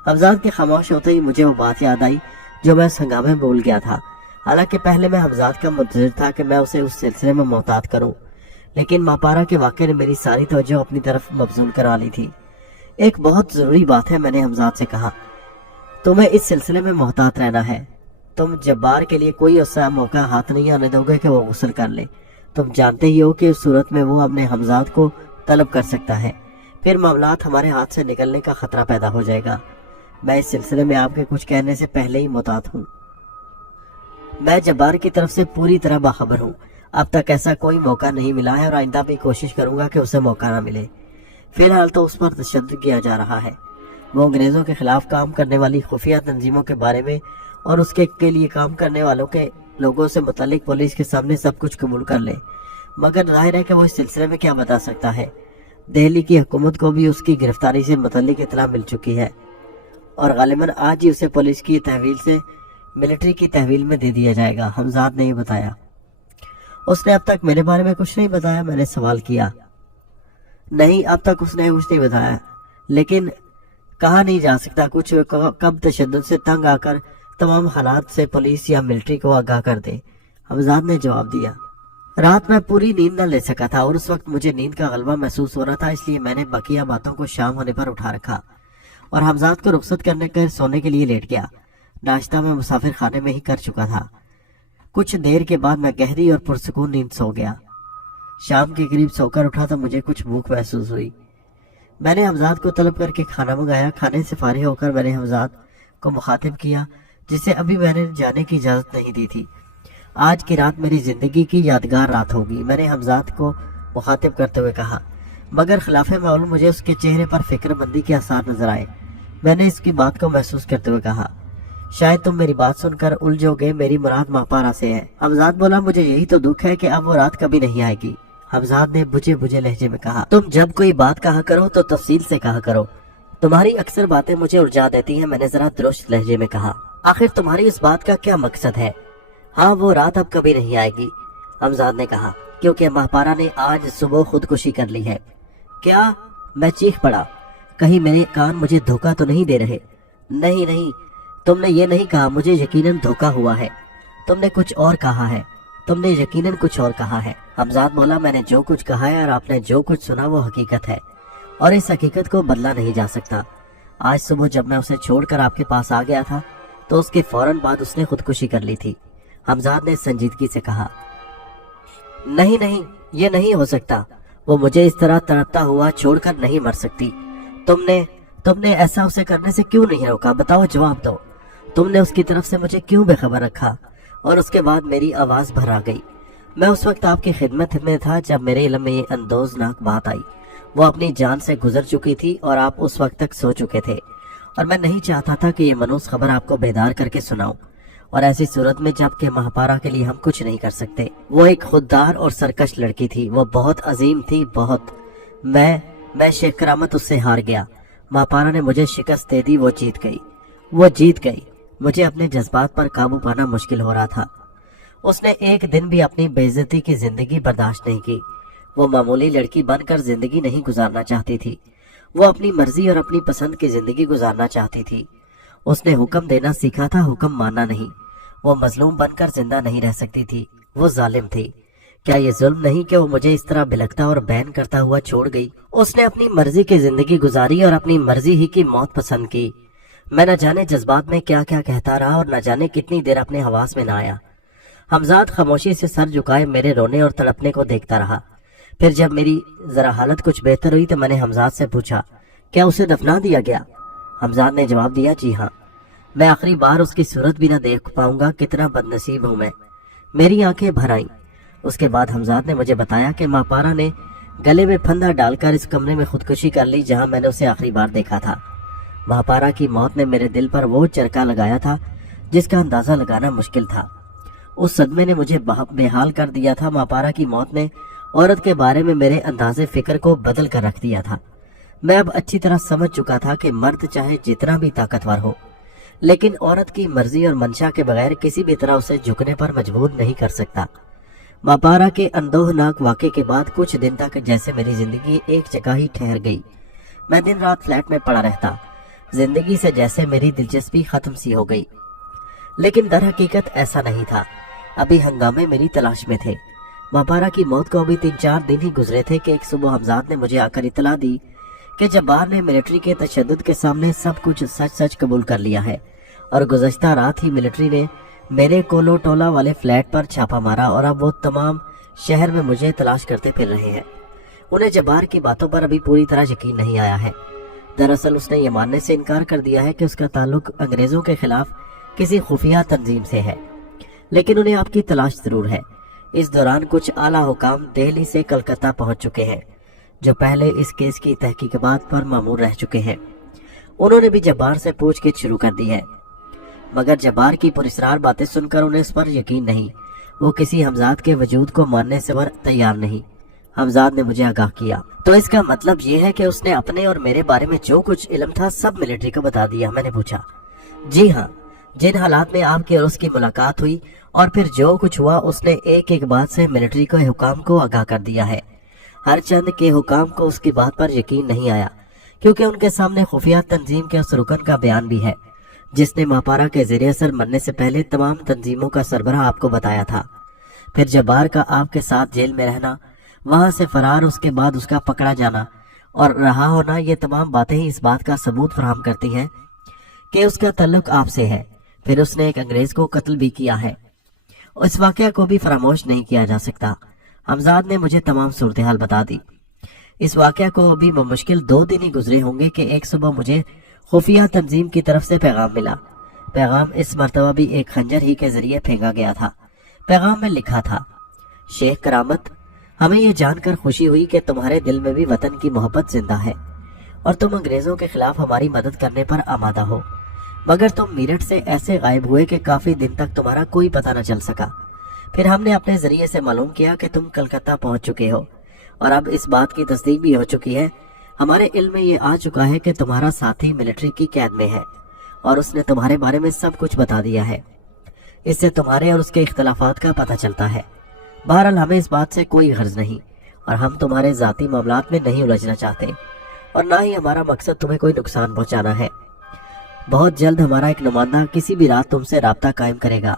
حمزات کے خاموش ہوتے ہی مجھے وہ بات یاد آئی جو میں اس ہنگامے میں بھول گیا تھا۔ حالانکہ پہلے میں حمزات کا منتظر تھا کہ میں اسے اس سلسلے میں محتاط کروں، لیکن ماپارا کے واقعے نے میری ساری توجہ اپنی طرف مبذول کرا لی تھی۔ ایک بہت ضروری بات ہے، میں نے حمزات سے کہا، تمہیں اس سلسلے میں محتاط رہنا ہے۔ تم جبار کے لیے کوئی ایسا موقع ہاتھ نہیں آنے دو گے کہ وہ غسل کر لے۔ تم جانتے ہی ہو کہ اس صورت میں وہ اپنے حمزات کو طلب کر سکتا ہے، پھر معاملات ہمارے ہاتھ سے نکلنے کا خطرہ پیدا ہو جائے گا۔ میں اس سلسلے میں آپ کے کچھ کہنے سے پہلے ہی محتاط ہوں۔ میں جبار کی طرف سے پوری طرح باخبر ہوں۔ اب تک ایسا کوئی موقع نہیں ملا ہے اور آئندہ بھی کوشش کروں گا کہ اسے موقع نہ ملے۔ فی الحال تو اس پر تشدد کیا جا رہا ہے۔ وہ انگریزوں کے خلاف کام کرنے والی خفیہ تنظیموں کے بارے میں اور اس کے لیے کام کرنے والوں کے لوگوں سے متعلق پولیس کے سامنے سب کچھ قبول کر لے، مگر ظاہر ہے کہ وہ اس سلسلے میں کیا بتا سکتا ہے۔ دہلی کی حکومت کو بھی اس کی گرفتاری سے متعلق اطلاع مل چکی ہے اور غالباً آج ہی اسے پولیس کی تحویل سے ملٹری کی تحویل میں دے دیا جائے گا۔ حمزات نے یہ بتایا۔ اس نے اب تک میرے بارے میں کچھ نہیں بتایا، میں نے سوال کیا۔ نہیں، اب تک اس نے کچھ نہیں بتایا، لیکن کہا نہیں جا سکتا کچھ کب تشدد سے تنگ آ کر تمام حالات سے پولیس یا ملٹری کو آگاہ کر دے۔ حمزات نے جواب دیا۔ رات میں پوری نیند نہ لے سکا تھا اور اس وقت مجھے نیند کا غلبہ محسوس ہو رہا تھا، اس لیے میں نے بقیہ باتوں کو شام ہونے پر اٹھا رکھا اور حمزات کو رخصت کرنے کے سونے کے لیے لیٹ گیا۔ ناشتہ میں مسافر خانے میں ہی کر چکا تھا۔ کچھ دیر کے بعد میں گہری اور پرسکون نیند سو گیا۔ شام کے قریب سو کر اٹھا تو مجھے کچھ بھوک محسوس ہوئی۔ میں نے حمزات کو طلب کر کے کھانا منگایا۔ کھانے سے فارغ ہو کر میں نے حمزات کو مخاطب کیا، جسے ابھی میں نے جانے کی اجازت نہیں دی تھی۔ آج کی رات میری زندگی کی یادگار رات ہوگی، میں نے حمزات کو مخاطب کرتے ہوئے کہا، مگر خلاف معلوم مجھے اس کے چہرے پر فکر مندی کے آثار نظر آئے۔ میں نے اس کی بات کو محسوس کرتے ہوئے کہا، شاید تم میری بات سن کر الجھو گے، میری مراد ماپارا سے ہے۔ حمزات بولا، مجھے یہی تو دکھ ہے کہ اب وہ رات کبھی نہیں آئے گی۔ حمزات نے بجھے بجھے لہجے میں کہا، تم جب کوئی بات کہا کرو تو تفصیل سے کہا کرو، تمہاری اکثر باتیں مجھے الجھا دیتی ہیں۔ میں نے ذرا درست لہجے میں کہا، آخر تمہاری اس بات کا کیا مقصد ہے؟ ہاں، وہ رات اب کبھی نہیں آئے گی، حمزات نے کہا، کیونکہ ماپارا نے آج صبح خودکشی کر لی ہے۔ کیا؟ میں چیخ پڑا، کہیں میرے کان مجھے دھوکہ تو نہیں دے رہے؟ نہیں نہیں، تم نے یہ نہیں کہا، مجھے یقیناً دھوکہ ہوا ہے، تم نے کچھ اور کہا ہے، تم نے یقیناً کچھ اور کہا ہے۔ حمزات بولا، میں نے جو کچھ کہا ہے اور آپ نے جو کچھ سنا وہ حقیقت ہے اور اس حقیقت کو بدلا نہیں جا سکتا۔ آج صبح جب میں اسے چھوڑ کر آپ کے پاس آ گیا تھا تو اس کے فوراً بعد اس نے خودکشی کر لی تھی۔ حمزات نے سنجیدگی سے کہا، نہیں نہیں، یہ نہیں ہو سکتا، وہ مجھے اس طرح تڑپتا ہوا چھوڑ کر نہیں مر سکتی۔ تم نے ایسا اسے کرنے سے کیوں نہیں روکا؟ بتاؤ، جواب دو۔ تم نے اس کی طرف سے مجھے کیوں بے خبر رکھا؟ اور اس کے بعد میری آواز بھر آ گئی۔ میں اس وقت آپ کی خدمت میں تھا جب میرے علم میں یہ اندوزناک بات آئی۔ وہ اپنی جان سے گزر چکی تھی اور آپ اس وقت تک سو چکے تھے، اور میں نہیں چاہتا تھا کہ یہ منحوس خبر آپ کو بیدار کر کے سناؤں، اور ایسی صورت میں جب کہ مہاپارا کے لیے ہم کچھ نہیں کر سکتے۔ وہ ایک خوددار اور سرکش لڑکی تھی، وہ بہت عظیم تھی، بہت۔ میں شیخ کرامت اس سے ہار گیا۔ مہاپارا نے مجھے شکست دے دی، وہ جیت گئی۔ مجھے اپنے جذبات پر قابو پانا مشکل ہو رہا تھا۔ اس نے ایک دن بھی اپنی بے عزتی کی زندگی برداشت نہیں کی۔ وہ معمولی لڑکی بن کر زندگی نہیں گزارنا چاہتی تھی، وہ اپنی مرضی اور اپنی پسند کی زندگی گزارنا چاہتی تھی۔ اس نے حکم دینا سیکھا تھا، حکم ماننا نہیں۔ वो मजलूम बनकर जिंदा नहीं रह सकती थी, वो जालिम थी। क्या ये जुल्म नहीं कि वो मुझे इस तरह बिलखता और बैन करता हुआ छोड़ गई? उसने अपनी मर्जी की जिंदगी गुजारी और अपनी मर्जी ही की मौत पसंद की। मैं न जाने जज्बात में क्या क्या कहता रहा और न जाने कितनी देर अपने हवास में न आया। हमजाद खामोशी से सर झुकाए मेरे रोने और तड़पने को देखता रहा। फिर जब मेरी जरा हालत कुछ बेहतर हुई तो मैंने हमजाद से पूछा, क्या उसे दफना दिया गया? हमजाद ने जवाब दिया, जी हाँ। मैं आखिरी बार उसकी सूरत भी न देख पाऊंगा, कितना बदनसीब हूं मैं। मेरी आंखें भर आईं। उसके बाद हमजाद ने मुझे बताया कि मापारा ने गले में फंदा डालकर इस कमरे में खुदकुशी कर ली जहां मैंने उसे आखिरी बार देखा था। मापारा की मौत ने मेरे दिल पर वो चरका लगाया था जिसका अंदाजा लगाना मुश्किल था। उस सदमे ने मुझे बेहाल कर दिया था। मापारा की मौत ने औरत के बारे में मेरे अंदाजे फिक्र को बदल कर रख दिया था। मैं अब अच्छी तरह समझ चुका था कि मर्द चाहे जितना भी ताकतवर हो, लेकिन औरत की मर्जी और मंशा के बगैर किसी भी तरह उसे झुकने पर मजबूर नहीं कर सकता। मापारा के अंदोहनाक वाक़े के बाद कुछ दिन तक जैसे मेरी जिंदगी एक जगह ही ठहर गई। मैं दिन रात फ्लैट में पड़ा रहता। जिंदगी से जैसे मेरी दिलचस्पी खत्म सी हो गई। लेकिन दर हकीकत ऐसा नहीं था। अभी हंगामे मेरी तलाश में थे। मापारा की मौत को अभी 3-4 दिन ही गुजरे थे कि एक सुबह हमजाद ने मुझे आकर इतला दी कि जब्बार ने मिलिट्री के तशद्दुद के सामने सब कुछ सच सच कबूल कर लिया है और गुज़श्ता रात ही मिलिट्री ने मेरे कोलो टोला वाले फ्लैट पर छापा मारा और अब वो तमाम शहर में मुझे तलाश करते फिर रहे हैं। उन्हें जब्बार की बातों पर अभी पूरी तरह यकीन नहीं आया है। दरअसल उसने ये मानने से इनकार कर दिया है कि उसका ताल्लुक अंग्रेजों के खिलाफ किसी खुफिया तंजीम से है, लेकिन उन्हें आपकी तलाश जरूर है। इस दौरान कुछ आला हुकाम दिल्ली से कलकत्ता पहुंच चुके हैं जो पहले इस केस की तहकीकात पर मामूर रह चुके हैं। उन्होंने भी जब्बार से पूछगिछ शुरू कर दी है, मगर जब्बार की पुरस्रार बातें सुनकर उन्हें इस पर यकीन नहीं। वो किसी हमजाद के वजूद को मानने से पर तैयार नहीं। हमजाद ने मुझे आगाह किया, तो इसका मतलब ये है कि उसने अपने और मेरे बारे में जो कुछ इल्म था सब मिलिट्री को बता दिया? मैंने पूछा। जी हाँ, जिन हालात में आपकी और उसकी मुलाकात हुई और फिर जो कुछ हुआ उसने एक एक बात से मिलिट्री के हुकाम को आगाह कर दिया है। हर चंद के हुकाम को उसकी बात पर यकीन नहीं आया क्योंकि उनके सामने खुफिया तंजीम के उस रुकन का बयान भी है जिसने मापारा के ज़रिए असर मरने से पहले तमाम तंजीमों का सरबराह आपको बताया था। फिर जब्बार का आपके साथ जेल में रहना, वहां से फरार, उसके बाद उसका पकड़ा जाना और रहा होना, ये तमाम बातें ही इस बात का सबूत फराहम करती हैं कि उसका ताल्लुक आपसे है। फिर उसने एक अंग्रेज को कत्ल भी किया है। इस वाकया को भी फरामोश नहीं किया जा सकता। हमजाद ने मुझे तमाम सूरत हाल बता दी। इस वाकया को अभी मुश्किल 2 दिन ही गुजरे होंगे कि एक सुबह मुझे खुफिया तंजीम की तरफ से पैगाम मिला। पैगाम इस मर्तबा भी एक खंजर ही के जरिए फेंका गया था। पैगाम में लिखा था, शेख करामत, हमें यह जानकर खुशी हुई कि तुम्हारे दिल में भी वतन की मोहब्बत जिंदा है और तुम अंग्रेजों के खिलाफ हमारी मदद करने पर आमादा हो, मगर तुम मीरठ से ऐसे गायब हुए कि काफी दिन तक तुम्हारा कोई पता न चल सका। फिर हमने अपने जरिए से मालूम किया कि तुम कलकत्ता पहुंच चुके हो और अब इस बात की तस्दीक भी हो चुकी है। हमारे इल्म में ये आ चुका है कि तुम्हारा साथी मिलिट्री की कैद में है और उसने तुम्हारे बारे में सब कुछ बता दिया है। इससे तुम्हारे और उसके इख्तलाफात का पता चलता है। बहरहाल हमें इस बात से कोई गर्ज नहीं और हम तुम्हारे जाती मामलात में नहीं उलझना चाहते और ना ही हमारा मकसद तुम्हें कोई नुकसान पहुंचाना है। बहुत जल्द हमारा एक नुमाइंदा किसी भी रात तुमसे राब्ता कायम करेगा।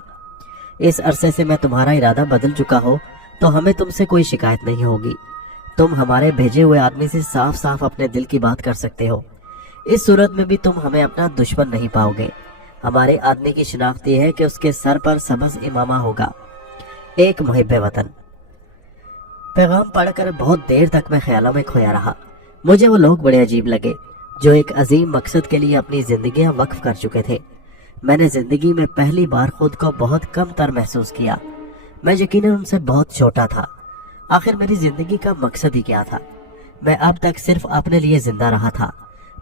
इस अरसे से मैं तुम्हारा इरादा बदल चुका हो तो हमें तुमसे कोई शिकायत नहीं होगी। तुम हमारे भेजे हुए आदमी से साफ साफ अपने दिल की बात कर सकते हो। इस सूरत में भी तुम हमें अपना दुश्मन नहीं पाओगे। हमारे आदमी की शिनाख्त यह है कि उसके सर पर सबज इमामा होगा, एक मुहिब्बे वतन। पैगाम पढ़कर बहुत देर तक मैं ख्यालों में खोया रहा। मुझे वो लोग बड़े अजीब लगे जो एक अजीम मकसद के लिए अपनी जिंदगियां वक्फ कर चुके थे। मैंने जिंदगी में पहली बार खुद को बहुत कम तर महसूस किया। मैं यकीनन उनसे बहुत छोटा था। आखिर मेरी जिंदगी का मकसद ही क्या था? मैं अब तक सिर्फ अपने लिए जिंदा रहा था।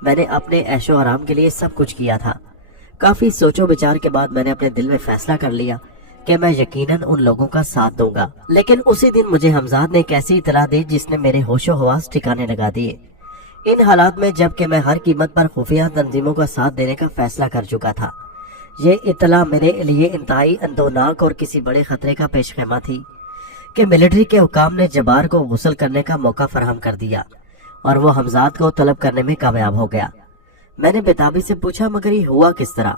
मैंने अपने ऐशो आराम के लिए सब कुछ किया था। काफी सोचो विचार के बाद मैंने अपने दिल में फैसला कर लिया कि मैं यकीनन उन लोगों का साथ दूंगा। लेकिन उसी दिन मुझे हमजाद ने एक ऐसी इतला दी जिसने मेरे होशो हवास ठिकाने लगा दिए। इन हालात में जबकि मैं हर कीमत पर खुफिया तंजीमों का साथ देने का फैसला कर चुका था, ये इतला मेरे लिए इंतहाई अंदोनाक और किसी बड़े खतरे का पेशखेमा थी कि मिलिट्री के हुकाम ने जब्बार को गुस्ल करने का मौका फराहम कर दिया और वो हमजाद को तलब करने में कामयाब हो गया। मैंने बेताबी से पूछा, मगर ये हुआ किस तरह?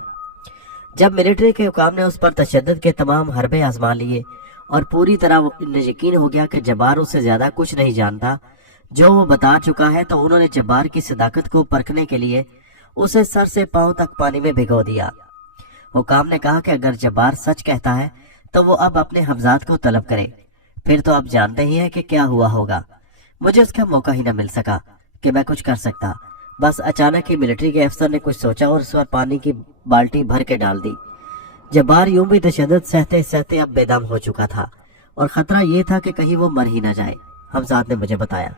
जब मिलिट्री के हुकाम ने उस पर तशद्दुद के तमाम हरबे आजमा लिए और पूरी तरह यकीन हो गया कि जब्बार उससे ज्यादा कुछ नहीं जानता जो वो बता चुका है, तो उन्होंने जब्बार की सदाकत को परखने के लिए उसे सर से पांव तक पानी में भिगो दिया। हुकाम ने कहा कि अगर जब्बार सच कहता है तो वो अब अपने हमजाद को तलब करे, फिर तो आप जानते ही हैं कि क्या हुआ होगा। मुझे उसका मौका ही न मिल सका कि मैं कुछ कर सकता। बस अचानक ही मिलिट्री के अफसर ने कुछ सोचा और उस पर पानी की बाल्टी भर के डाल दी। जब्बार यूं भी तशद्दुद सहते सहते अब बेदम हो चुका था और खतरा ये था कि कहीं वो मर ही न जाए। हमजाद ने मुझे बताया।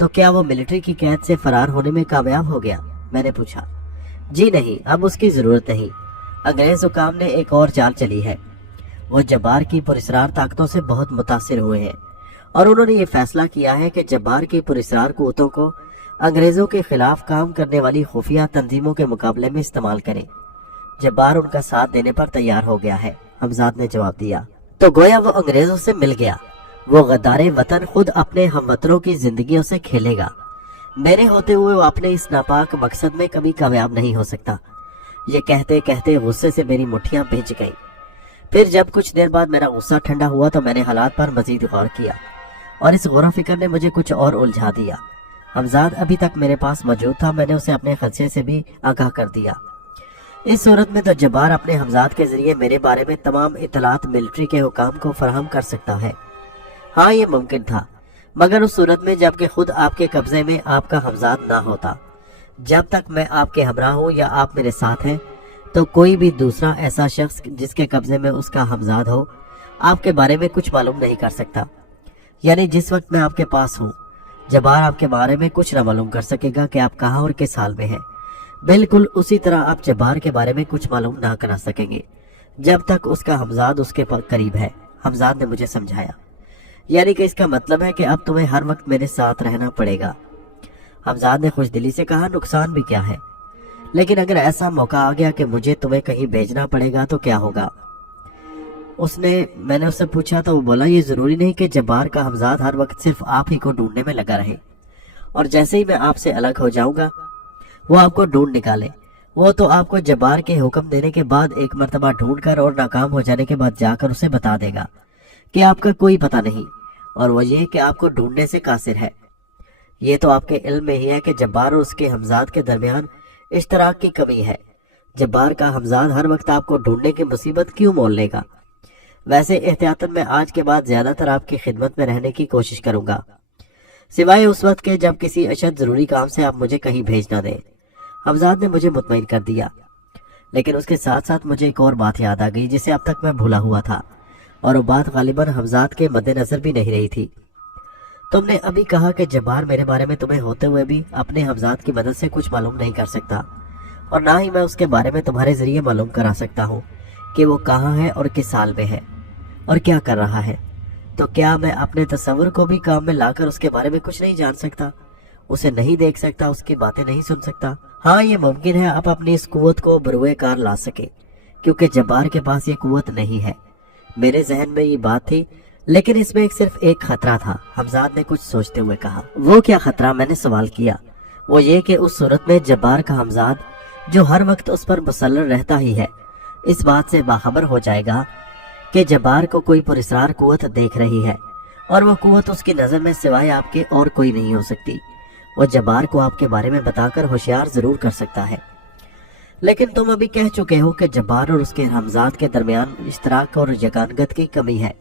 तो क्या वो मिलिट्री की कैद से फरार होने में कामयाब हो गया? मैंने पूछा। जी नहीं, अब उसकी जरूरत नहीं। अंग्रेज हुकाम ने एक और चाल चली है। वो जब्बार की पुरस्रार ताकतों से बहुत मुतासिर हुए हैं और उन्होंने ये फैसला किया है कि जब्बार की पुरस्रार कुव्वतों को अंग्रेजों के खिलाफ काम करने वाली खुफिया तंजीमों के मुकाबले में इस्तेमाल करें। जब्बार उनका साथ देने पर तैयार हो गया है, हमजाद ने जवाब दिया। तो गोया वो अंग्रेजों से मिल गया। वो गद्दारे वतन खुद अपने हमवतनों की जिंदगियों से खेलेगा। मेरे होते हुए वो अपने इस नापाक मकसद में कभी कामयाब नहीं हो सकता। ये कहते कहते गुस्से से मेरी मुट्ठियां भिज गईं। फिर जब कुछ देर बाद मेरा गुस्सा ठंडा हुआ तो मैंने हालात पर मजीद गौर किया और इस गौर फिक्र ने मुझे कुछ और उलझा दिया। हमजाद अभी तक मेरे पास मौजूद था। मैंने उसे अपने खदशे से भी आगाह कर दिया। इस सूरत में तो जब्बार अपने हमजाद के जरिए मेरे बारे में तमाम इतलात मिलिट्री के हुकाम को फराहम कर सकता है। हाँ, ये मुमकिन था, मगर उस सूरत में जबकि खुद आपके कब्जे में आपका हमजाद ना होता। जब तक मैं आपके हमरा हूँ या आप मेरे साथ हैं, तो कोई भी दूसरा ऐसा शख्स जिसके कब्जे में उसका हमजाद हो आपके बारे में कुछ मालूम नहीं कर सकता। यानी जिस वक्त मैं आपके पास हूँ, जब्बार आपके बारे में कुछ न मालूम कर सकेगा कि आप कहाँ और किस हाल में हैं। बिल्कुल उसी तरह आप जब्बार के बारे में कुछ मालूम ना करा सकेंगे जब तक उसका हमजाद उसके करीब है। हमजाद ने मुझे समझाया। यानी कि इसका मतलब है कि अब तुम्हें हर वक्त मेरे साथ रहना पड़ेगा। हमजाद ने खुशदिली से कहा। नुकसान भी क्या है? लेकिन अगर ऐसा मौका आ गया कि मुझे तुम्हें कहीं भेजना पड़ेगा तो क्या होगा? मैंने उससे पूछा तो वो बोला, ये जरूरी नहीं कि जब्बार का हमजाद हर वक्त सिर्फ आप ही को ढूंढने में लगा रहे और जैसे ही मैं आपसे अलग हो जाऊंगा वो आपको ढूंढ निकाले। वो तो आपको जब्बार के हुक्म देने के बाद एक मर्तबा ढूंढ कर और नाकाम हो जाने के बाद जाकर उसे बता देगा कि आपका कोई पता नहीं और वो ये कि आपको ढूंढने से कासिर है। ये तो आपके इल्म में ही है कि जब्बार और उसके हमजाद के दरमियान इश्तराक की कमी है। जब्बार का हमजाद हर वक्त आपको ढूंढने की मुसीबत क्यों मोल लेगा? वैसे एहतियातन मैं आज के बाद ज्यादातर आपकी खिदमत में रहने की कोशिश करूंगा, सिवाय उस वक्त के जब किसी अशद जरूरी काम से आप मुझे कहीं भेज ना दें। हमजाद ने मुझे मुतमईन कर दिया। लेकिन उसके साथ साथ मुझे एक और बात याद आ गई जिसे अब तक मैं भूला हुआ था और वो बात गालिबन हमजाद के मद्देनजर भी नहीं रही थी। तुमने अभी कहा कि जब्बार मेरे बारे में तुम्हें होते हुए भी अपने हमजाद की मदद से कुछ मालूम नहीं कर सकता और ना ही मैं उसके बारे में तुम्हारे जरिए मालूम करा सकता हूँ कि वो कहाँ है और किस हाल में है और क्या कर रहा है। तो क्या मैं अपने तस्वुर को भी काम में लाकर उसके बारे में कुछ नहीं जान सकता, उसे नहीं देख सकता, उसकी बातें नहीं सुन सकता? हाँ, ये मुमकिन है आप अपनी इस कुव्वत को बरूए कार ला सके, क्योंकि जब्बार के पास ये कुव्वत नहीं है। मेरे जहन में ये बात थी, लेकिन इसमें सिर्फ एक खतरा था। हमजाद ने कुछ सोचते हुए कहा। वो क्या खतरा? मैंने सवाल किया। वो ये कि उस सूरत में जब्बार का हमजाद, जो हर वक्त उस पर मुसल्लर रहता ही है, इस बात से बाखबर हो जाएगा कि जब्बार को कोई पुरस्रार कुव्वत देख रही है और वो कुव्वत उसकी नजर में सिवाय आपके और कोई नहीं हो सकती। वो जब्बार को आपके बारे में बताकर होशियार जरूर कर सकता है। लेकिन तुम अभी कह चुके हो कि जब्बार और उसके हमजाद के दरमियान इश्तराक और यगानगत की कमी है।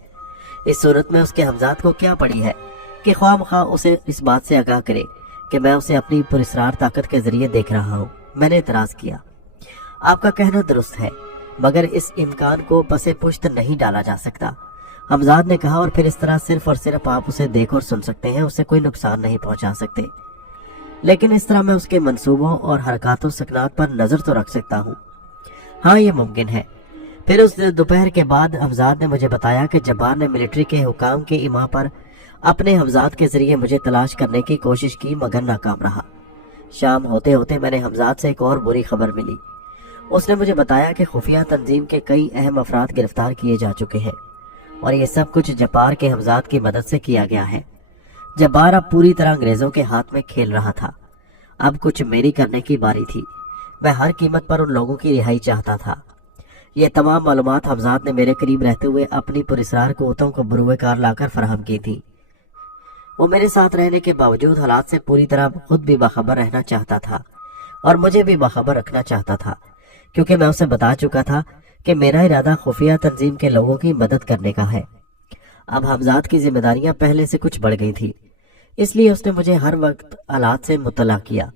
इस सूरत में उसके हमजाद को क्या पड़ी है कि ख्वामख्वाह उसे इस बात से आगाह करे कि मैं उसे अपनी पुरस्रार ताकत के जरिए देख रहा हूँ। मैंने इतराज किया। आपका कहना दुरुस्त है, मगर इस इम्कान को पसे पुश्त नहीं डाला जा सकता। हमजाद ने कहा। और फिर इस तरह सिर्फ और सिर्फ आप उसे देख और सुन सकते हैं, उसे कोई नुकसान नहीं पहुंचा सकते। लेकिन इस तरह मैं उसके मंसूबों और हरकातों सकनात पर नजर तो रख सकता हूँ। हाँ, ये मुमकिन है। फिर उस दोपहर के बाद हमजाद ने मुझे बताया कि जब्बार ने मिलिट्री के हुकाम के इमा पर अपने हमजाद के जरिए मुझे तलाश करने की कोशिश की, मगर नाकाम रहा। शाम होते होते मैंने हमजाद से एक और बुरी खबर मिली। उसने मुझे बताया कि खुफिया तंजीम के कई अहम अफराद गिरफ्तार किए जा चुके हैं और ये सब कुछ जब्बार के हमजाद की मदद से किया गया है। जब्बार अब पूरी तरह अंग्रेजों के हाथ में खेल रहा था। अब कुछ मेरी करने की बारी थी। मैं हर कीमत पर उन लोगों की रिहाई चाहता था। ये तमाम मालूमात हमजाद ने मेरे करीब रहते हुए अपनी पुरस्रार कुव्वतों को बरूए कार लाकर फराहम की थी। वो मेरे साथ रहने के बावजूद हालात से पूरी तरह खुद भी बाखबर रहना चाहता था और मुझे भी बाखबर रखना चाहता था, क्योंकि मैं उसे बता चुका था कि मेरा इरादा खुफिया तंजीम के लोगों की मदद करने का है। अब हमजाद की जिम्मेदारियां पहले से कुछ बढ़ गई थी, इसलिए उसने मुझे हर वक्त हालात से मुतला किया।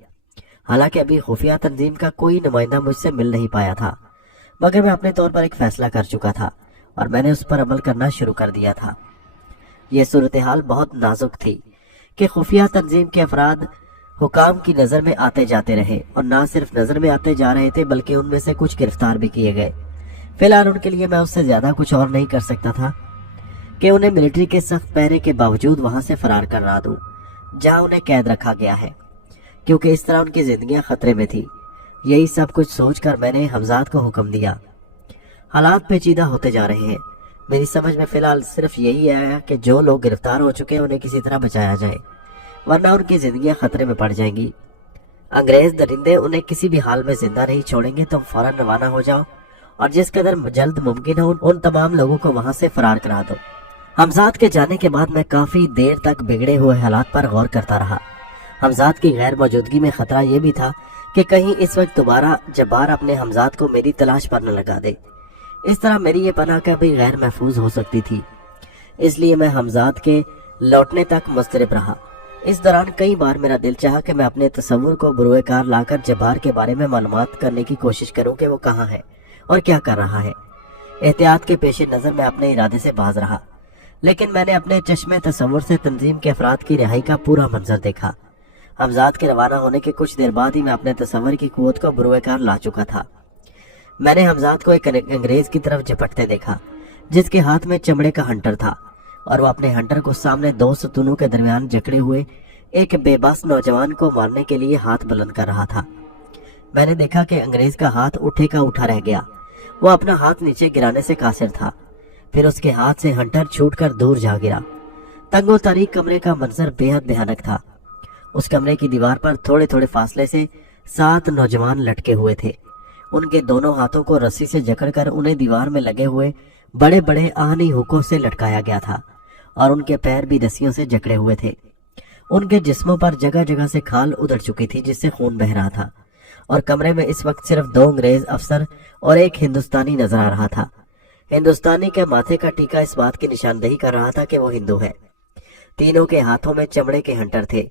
हालांकि अभी खुफिया तंजीम का कोई नुमाइंदा मुझसे मिल नहीं पाया था, मगर मैं अपने तौर पर एक फैसला कर चुका था और मैंने उस पर अमल करना शुरू कर दिया था। यह सूरत हाल बहुत नाजुक थी कि खुफिया तंजीम के अफराद हुकाम की नज़र में आते जाते रहे, और ना सिर्फ नज़र में आते जा रहे थे बल्कि उनमें से कुछ गिरफ्तार भी किए गए। फिलहाल उनके लिए मैं उससे ज़्यादा कुछ और नहीं कर सकता था कि उन्हें मिलिट्री के सख्त पहरे के बावजूद वहां से फरार करवा दूं जहां उन्हें कैद रखा गया है, क्योंकि इस तरह उनकी जिंदगियां खतरे में थी। यही सब कुछ सोचकर मैंने हमजाद को हुक्म दिया। हालात पेचीदा होते जा रहे हैं। मेरी समझ में फिलहाल सिर्फ यही है कि जो लोग गिरफ्तार हो चुके हैं उन्हें किसी तरह बचाया जाए, वरना उनकी जिंदगियां खतरे में पड़ जाएंगी। अंग्रेज दरिंदे उन्हें किसी भी हाल में जिंदा नहीं छोड़ेंगे। तुम फौरन रवाना हो जाओ और जिस कदर जल्द मुमकिन हो उन तमाम लोगों को वहां से फरार करा दो। हमजाद के जाने के बाद मैं काफी देर तक बिगड़े हुए हालात पर गौर करता रहा। हमजाद की गैर मौजूदगी में खतरा यह भी था कि कहीं इस वक्त दोबारा जब्बार अपने हमजाद को मेरी तलाश पर न लगा दे। इस तरह मेरी ये पनाह भी गैर महफूज हो सकती थी। इसलिए मैं हमजाद के लौटने तक मुस्तरब रहा। इस दौरान कई बार मेरा दिल चाहा कि मैं अपने तस्वुर को बरूए कार लाकर जब्बार के बारे में मालूमात करने की कोशिश करूं कि वो कहाँ है और क्या कर रहा है। एहतियात के पेश नज़र मैं अपने इरादे से बाज रहा, लेकिन मैंने अपने चश्मे तस्वुर से तंजीम के अफराद की रिहाई का पूरा मंजर देखा। हमजाद के रवाना होने के कुछ देर बाद ही मैं अपने तस्वर की कुव्वत को बरूए कार ला चुका था। मैंने हमजाद को एक अंग्रेज की तरफ झपटते देखा जिसके हाथ में चमड़े का हंटर था, और वो अपने हंटर को सामने दो सतूनों के दरमियान जकड़े हुए एक बेबस नौजवान को मारने के लिए हाथ बुलंद कर रहा था। मैंने देखा कि अंग्रेज का हाथ उठे का उठा रह गया। वो अपना हाथ नीचे गिराने से कासिर था। फिर उसके हाथ से हंटर छूटकर दूर जा गिरा। तंगो तारीक कमरे का मंजर बेहद भयानक था। उस कमरे की दीवार पर थोड़े थोड़े फासले से 7 नौजवान लटके हुए थे। उनके दोनों हाथों को रस्सी से जकड़कर उन्हें दीवार में लगे हुए बड़े बड़े आहनी हुकों से लटकाया गया था, और उनके पैर भी रस्सियों से जकड़े हुए थे। उनके जिस्मों पर जगह जगह से खाल उधड़ चुकी थी जिससे खून बह रहा था, और कमरे में इस वक्त सिर्फ 2 अंग्रेज अफसर और एक हिंदुस्तानी नजर आ रहा था। हिंदुस्तानी के माथे का टीका इस बात की निशानदेही कर रहा था कि वो हिंदू है। तीनों के हाथों में चमड़े के हंटर थे।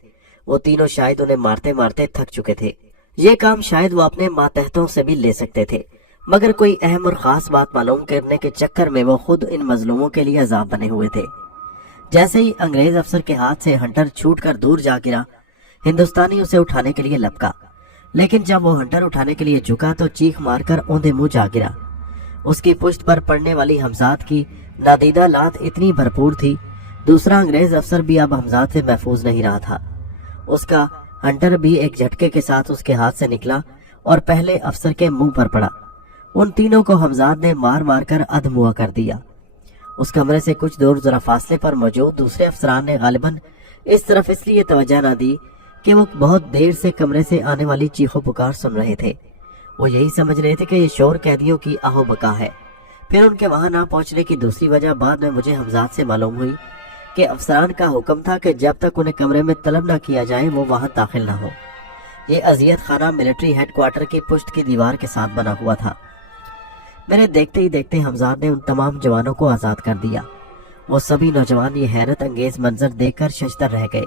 वो तीनों शायद उन्हें मारते मारते थक चुके थे। ये काम शायद वो अपने मातहतों से भी ले सकते थे, मगर कोई अहम और खास बात मालूम करने के चक्कर में वो खुद इन मजलूमों के लिए अजाब बने हुए थे। जैसे ही अंग्रेज अफसर के हाथ से हंटर छूटकर दूर जा गिरा, हिंदुस्तानी उसे उठाने के लिए लपका, लेकिन जब वो हंटर उठाने के लिए झुका तो चीख मारकर औंधे मुंह जा गिरा। उसकी पुश्त पर पड़ने वाली हमजाद की नादीदा लात इतनी भरपूर थी, दूसरा अंग्रेज अफसर भी अब हमजाद से महफूज नहीं रहा था। उसका हंटर भी एक झटके के साथ उसके हाथ से निकला और पहले अफसर के मुंह पर पड़ा। उन तीनों को हमजाद ने मार मार कर अधमुआ कर दिया। उस कमरे से कुछ दूर जरा फासले पर मौजूद दूसरे अफसरान ने गालिबन इस तरफ इसलिए तवज्जो न दी कि वो बहुत देर से कमरे से आने वाली चीखों पुकार सुन रहे थे। वो यही समझ रहे थे कि ये शोर कैदियों की आहो बका है। फिर उनके वहां ना पहुंचने की दूसरी वजह बाद में मुझे हमजाद से मालूम हुई कि अफसरान का हुक्म था कि जब तक उन्हें कमरे में तलब न किया जाए वो वहां दाखिल न हो। ये अजियत खाना मिलिट्री हेडक्वार्टर की पुष्ट की दीवार के साथ बना हुआ था। मैंने देखते ही देखते हमजाद ने उन तमाम जवानों को आजाद कर दिया। वो सभी नौजवान ये हैरत अंगेज मंजर देखकर शशदर रह गए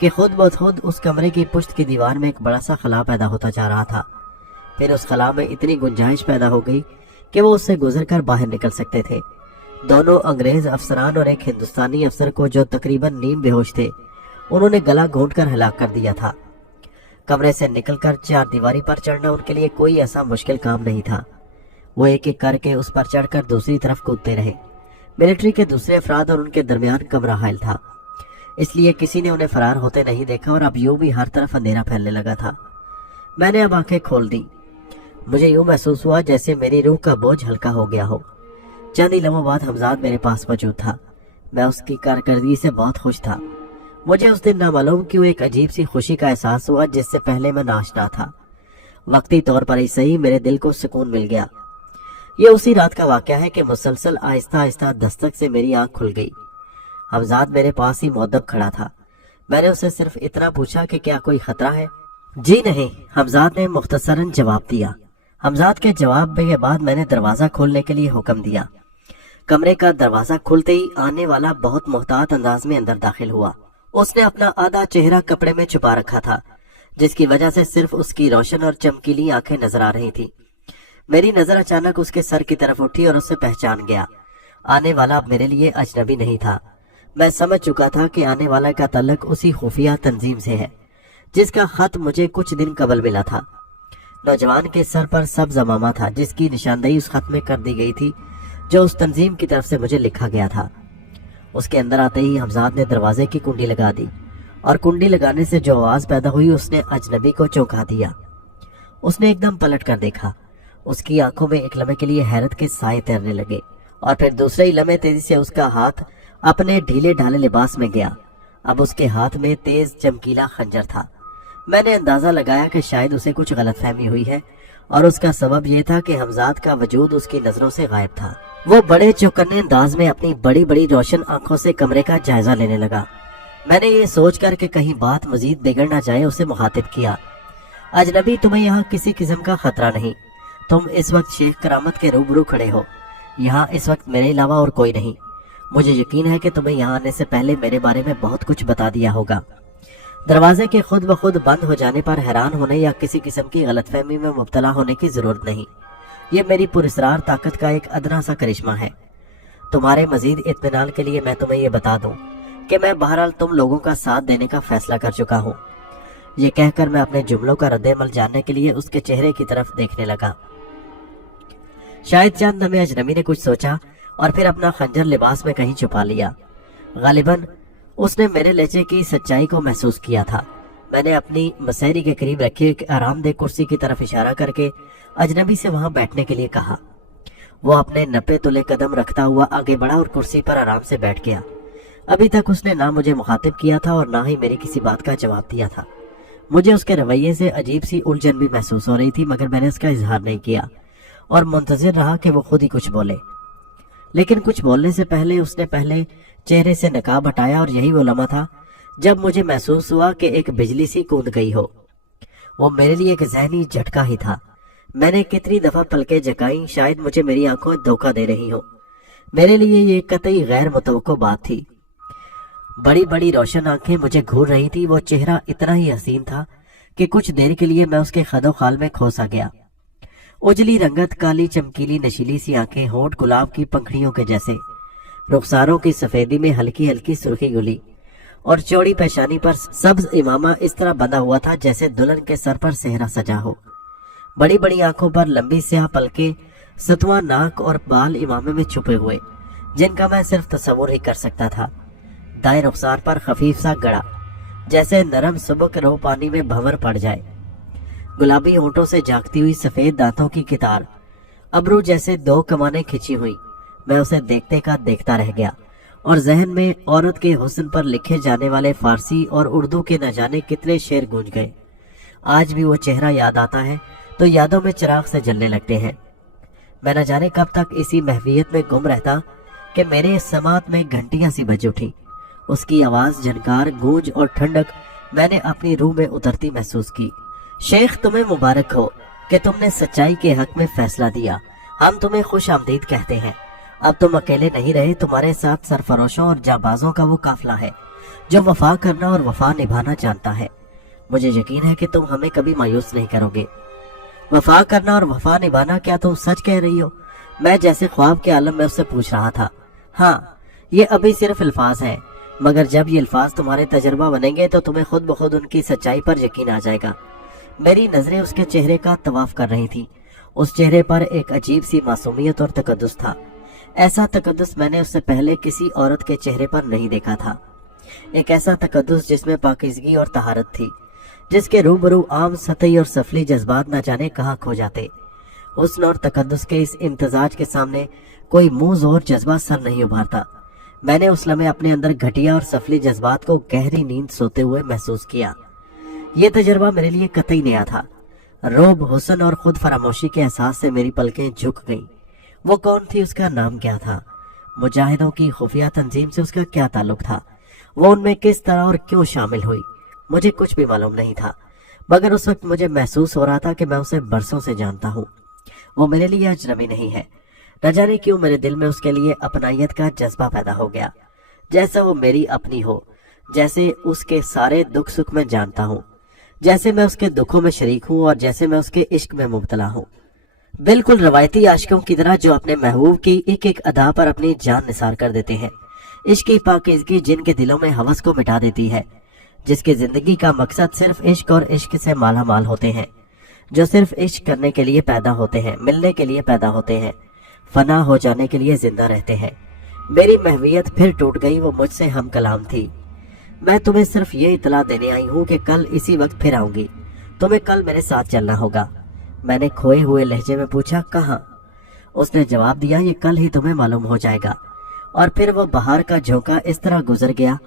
कि खुद ब खुद उस कमरे की पुष्ट की दीवार में एक बड़ा सा खला पैदा होता जा रहा था। फिर उस खला में इतनी गुंजाइश पैदा हो गई कि वो उससे गुजरकर बाहर निकल सकते थे। दोनों अंग्रेज अफसरान और एक हिंदुस्तानी अफसर को जो तकरीबन नीम बेहोश थे, उन्होंने गला घोंटकर हलाक कर दिया था। कमरे से निकलकर 4 दीवारी पर चढ़ना उनके लिए कोई ऐसा मुश्किल काम नहीं था। वो एक एक करके उस पर चढ़कर दूसरी तरफ कूदते रहे। मिलिट्री के दूसरे अफराद और उनके दरमियान कमरा हायल था, इसलिए किसी ने उन्हें फरार होते नहीं देखा और अब यूं भी हर तरफ अंधेरा फैलने लगा था। मैंने अब आंखें खोल दी। मुझे यूं महसूस हुआ जैसे मेरी रूह का बोझ हल्का हो गया हो। चंद ही लम्हों बाद हमजाद मेरे पास मौजूद था। मैं उसकी कारकर्दगी से बहुत खुश था। मुझे उस दिन नामालूम क्यों एक अजीब सी खुशी का एहसास हुआ जिससे पहले मैं नाशना था। वक्ती तौर पर ही सही मेरे दिल को सुकून मिल गया। یہ اسی رات کا واقعہ ہے کہ مسلسل آہستہ آہستہ دستک سے میری آنکھ کھل گئی۔ حمزاد میرے پاس ہی مؤدب کھڑا تھا۔ میں نے اسے صرف اتنا پوچھا کہ کیا کوئی خطرہ ہے؟ جی نہیں، حمزاد نے مختصراً جواب دیا۔ حمزاد کے جواب کے بعد میں نے دروازہ کھولنے کے لیے حکم دیا۔ کمرے کا دروازہ کھلتے ہی آنے والا بہت محتاط انداز میں اندر داخل ہوا۔ اس نے اپنا آدھا چہرہ کپڑے میں چھپا رکھا تھا، جس کی وجہ سے صرف اس کی روشن اور چمکیلی آنکھیں نظر آ رہی تھی۔ میری نظر اچانک اس کے سر کی طرف اٹھی اور اسے پہچان گیا۔ آنے والا اب میرے لیے اجنبی نہیں تھا۔ میں سمجھ چکا تھا کہ آنے والا کا تعلق اسی خفیہ تنظیم سے ہے جس کا خط مجھے کچھ دن قبل ملا تھا۔ نوجوان کے سر پر سبز عمامہ تھا جس کی نشاندہی اس خط میں کر دی گئی تھی جو اس تنظیم کی طرف سے مجھے لکھا گیا تھا۔ اس کے اندر آتے ہی حمزاد نے دروازے کی کنڈی لگا دی اور کنڈی لگانے سے جو آواز پیدا ہوئی اس نے اجنبی کو چونکا دیا۔ اس نے ایک دم پلٹ کر دیکھا۔ اس کی آنکھوں میں ایک لمحے کے لیے حیرت کے سائے تیرنے لگے اور پھر دوسرے ہی لمحے تیزی سے اس کا ہاتھ اپنے ڈھیلے ڈھالے لباس میں گیا۔ اب اس کے ہاتھ میں تیز چمکیلا خنجر تھا۔ میں نے اندازہ لگایا کہ شاید اسے کچھ غلط فہمی ہوئی ہے اور اس کا سبب یہ تھا کہ حمزاد کا وجود اس کی نظروں سے غائب تھا۔ وہ بڑے چوکنے انداز میں اپنی بڑی بڑی روشن آنکھوں سے کمرے کا جائزہ لینے لگا۔ میں نے یہ سوچ کر کہ کہیں بات مزید بگڑ نہ جائے اسے مخاطب کیا۔ اجنبی، تمہیں یہاں کسی قسم کا خطرہ نہیں۔ تم اس وقت شیخ کرامت کے روبرو کھڑے ہو۔ یہاں اس وقت میرے علاوہ اور کوئی نہیں۔ مجھے یقین ہے کہ تمہیں یہاں آنے سے پہلے میرے بارے میں بہت کچھ بتا دیا ہوگا۔ دروازے کے خود بخود بند ہو جانے پر حیران ہونے یا کسی قسم کی غلط فہمی میں مبتلا ہونے کی ضرورت نہیں۔ یہ میری پراسرار طاقت کا ایک ادنا سا کرشمہ ہے۔ تمہارے مزید اطمینان کے لیے میں تمہیں یہ بتا دوں کہ میں بہرحال تم لوگوں کا ساتھ دینے کا فیصلہ کر چکا ہوں۔ یہ کہہ کر میں اپنے جملوں کا رد عمل جاننے کے لیے اس کے چہرے کی طرف دیکھنے لگا۔ شاید چند لمحے اجنبی نے کچھ سوچا اور پھر اپنا خنجر لباس میں کہیں چھپا لیا۔ غالباً اس نے میرے لہجے کی سچائی کو محسوس کیا تھا۔ میں نے اپنی مسہری کے قریب رکھی ایک آرام دہ کرسی کی طرف اشارہ کر کے اجنبی سے وہاں بیٹھنے کے لیے کہا۔ وہ اپنے نپے تلے قدم رکھتا ہوا آگے بڑھا اور کرسی پر آرام سے بیٹھ گیا۔ ابھی تک اس نے نہ مجھے مخاطب کیا تھا اور نہ ہی میری کسی بات کا جواب دیا تھا۔ مجھے اس کے رویے سے عجیب سی الجھن بھی محسوس ہو رہی تھی، مگر میں نے اس کا اظہار نہیں کیا اور منتظر رہا کہ وہ خود ہی کچھ بولے۔ لیکن کچھ بولنے سے پہلے اس نے پہلے چہرے سے نقاب ہٹایا اور یہی وہ لمحہ تھا جب مجھے محسوس ہوا کہ ایک بجلی سی کوند گئی ہو۔ وہ میرے لیے ایک ذہنی جھٹکا ہی تھا۔ میں نے کتنی دفعہ پلکیں جھکائیں، شاید مجھے میری آنکھوں دھوکہ دے رہی ہوں۔ میرے لیے یہ قطعی غیر متوقع بات تھی۔ بڑی بڑی روشن آنکھیں مجھے گھور رہی تھی۔ وہ چہرہ اتنا ہی حسین تھا کہ کچھ دیر کے لیے میں اس کے خد و خال میں کھو سا گیا۔ اجلی رنگت، کالی چمکیلی نشیلی سی آنکھیں، ہونٹ گلاب کی پنکھڑیوں کے جیسے، رخساروں کی سفیدی میں ہلکی ہلکی سرخی گلی اور چوڑی پیشانی پر سبز امامہ اس طرح بندھا ہوا تھا جیسے دلہن کے سر پر صحرا سجا ہو۔ بڑی بڑی آنکھوں پر لمبی سیاہ پلکیں، ستواں ناک اور بال امامے میں چھپے ہوئے جن کا میں صرف تصور ہی کر سکتا تھا۔ دائیں رخسار پر خفیف سا گڑا جیسے نرم سبک رو پانی میں بھنور پڑ جائے، گلابی ہونٹوں سے جھانکتی ہوئی سفید دانتوں کی کتار، ابرو جیسے دو کمانیں کھچی ہوئی۔ میں اسے دیکھتے کا دیکھتا رہ گیا اور ذہن میں عورت کے حسن پر لکھے جانے والے فارسی اور اردو کے نہ جانے کتنے شعر گونج گئے۔ آج بھی وہ چہرہ یاد آتا ہے تو یادوں میں چراغ سے جلنے لگتے ہیں۔ میں نہ جانے کب تک اسی محویت میں گم رہتا کہ میرے سماعت میں گھنٹیاں سی بج اٹھی۔ اس کی آواز، جھنکار، گونج اور ٹھنڈک میں نے اپنی روح میں اترتی محسوس کی۔ شیخ، تمہیں مبارک ہو کہ تم نے سچائی کے حق میں فیصلہ دیا۔ ہم تمہیں خوش آمدید کہتے ہیں۔ اب تم اکیلے نہیں رہے، تمہارے ساتھ سرفروشوں اور جانبازوں کا وہ قافلہ ہے جو وفا کرنا اور وفا نبھانا جانتا ہے۔ مجھے یقین ہے کہ تم ہمیں کبھی مایوس نہیں کرو گے۔ وفا کرنا اور وفا نبھانا، کیا تم سچ کہہ رہی ہو؟ میں جیسے خواب کے عالم میں اس سے پوچھ رہا تھا۔ ہاں، یہ ابھی صرف الفاظ ہیں، مگر جب یہ الفاظ تمہارے تجربہ بنیں گے تو تمہیں خود بخود ان کی سچائی پر یقین آ جائے گا۔ میری نظریں اس کے چہرے کا طواف کر رہی تھیں۔ اس چہرے پر ایک عجیب سی معصومیت اور تقدس تھا۔ ایسا تقدس میں نے اس سے پہلے کسی عورت کے چہرے پر نہیں دیکھا تھا۔ ایک ایسا تقدس جس میں پاکیزگی اور طہارت تھی، جس کے روبرو عام سطحی اور سفلی جذبات نہ جانے کہاں کھو جاتے۔ حسن اور تقدس کے اس امتزاج کے سامنے کوئی منہ زور جذبہ سر نہیں ابھارتا۔ میں نے اس لمحے اپنے اندر گھٹیا اور سفلی جذبات کو گہری نیند سوتے ہوئے محسوس کیا۔ یہ تجربہ میرے لیے قطعی نیا تھا۔ روب، حسن اور خود فراموشی کے احساس سے میری پلکیں جھک گئیں۔ वो कौन थी, उसका नाम क्या था, मुजाहिदों की खुफिया तंजीम से उसका क्या ताल्लुक था, वो उनमें किस तरह और क्यों शामिल हुई, मुझे कुछ भी मालूम नहीं था। मगर उस वक्त मुझे महसूस हो रहा था कि मैं उसे बरसों से जानता हूँ। वो मेरे लिए अजनबी नहीं है। न जाने क्यों मेरे दिल में उसके लिए अपनायत का जज्बा पैदा हो गया, जैसा वो मेरी अपनी हो, जैसे उसके सारे दुख सुख में जानता हूँ, जैसे मैं उसके दुखों में शरीक हूँ और जैसे मैं उसके इश्क में मुब्तला हूँ। बिल्कुल रवायती आशिकों की तरह जो अपने महबूब की एक एक अदा पर अपनी जान निसार कर देते हैं। इश्क की पाकीज़गी जिनके दिलों में हवस को मिटा देती है, जिसकी जिंदगी का मकसद सिर्फ इश्क और इश्क से माला माल होते हैं, जो सिर्फ इश्क करने के लिए पैदा होते हैं, मिलने के लिए पैदा होते हैं, फना हो जाने के लिए जिंदा रहते हैं। मेरी महवियत फिर टूट गई, वो मुझसे हम कलाम थी। मैं तुम्हें सिर्फ ये इतला देने आई हूँ कि कल इसी वक्त फिर आऊंगी, तुम्हें कल मेरे साथ चलना होगा। मैंने खोए हुए लहजे में पूछा, कहाँ? उसने जवाब दिया, ये कल ही तुम्हें मालूम हो जाएगा। और फिर वो बाहर का झोंका इस तरह गुजर गया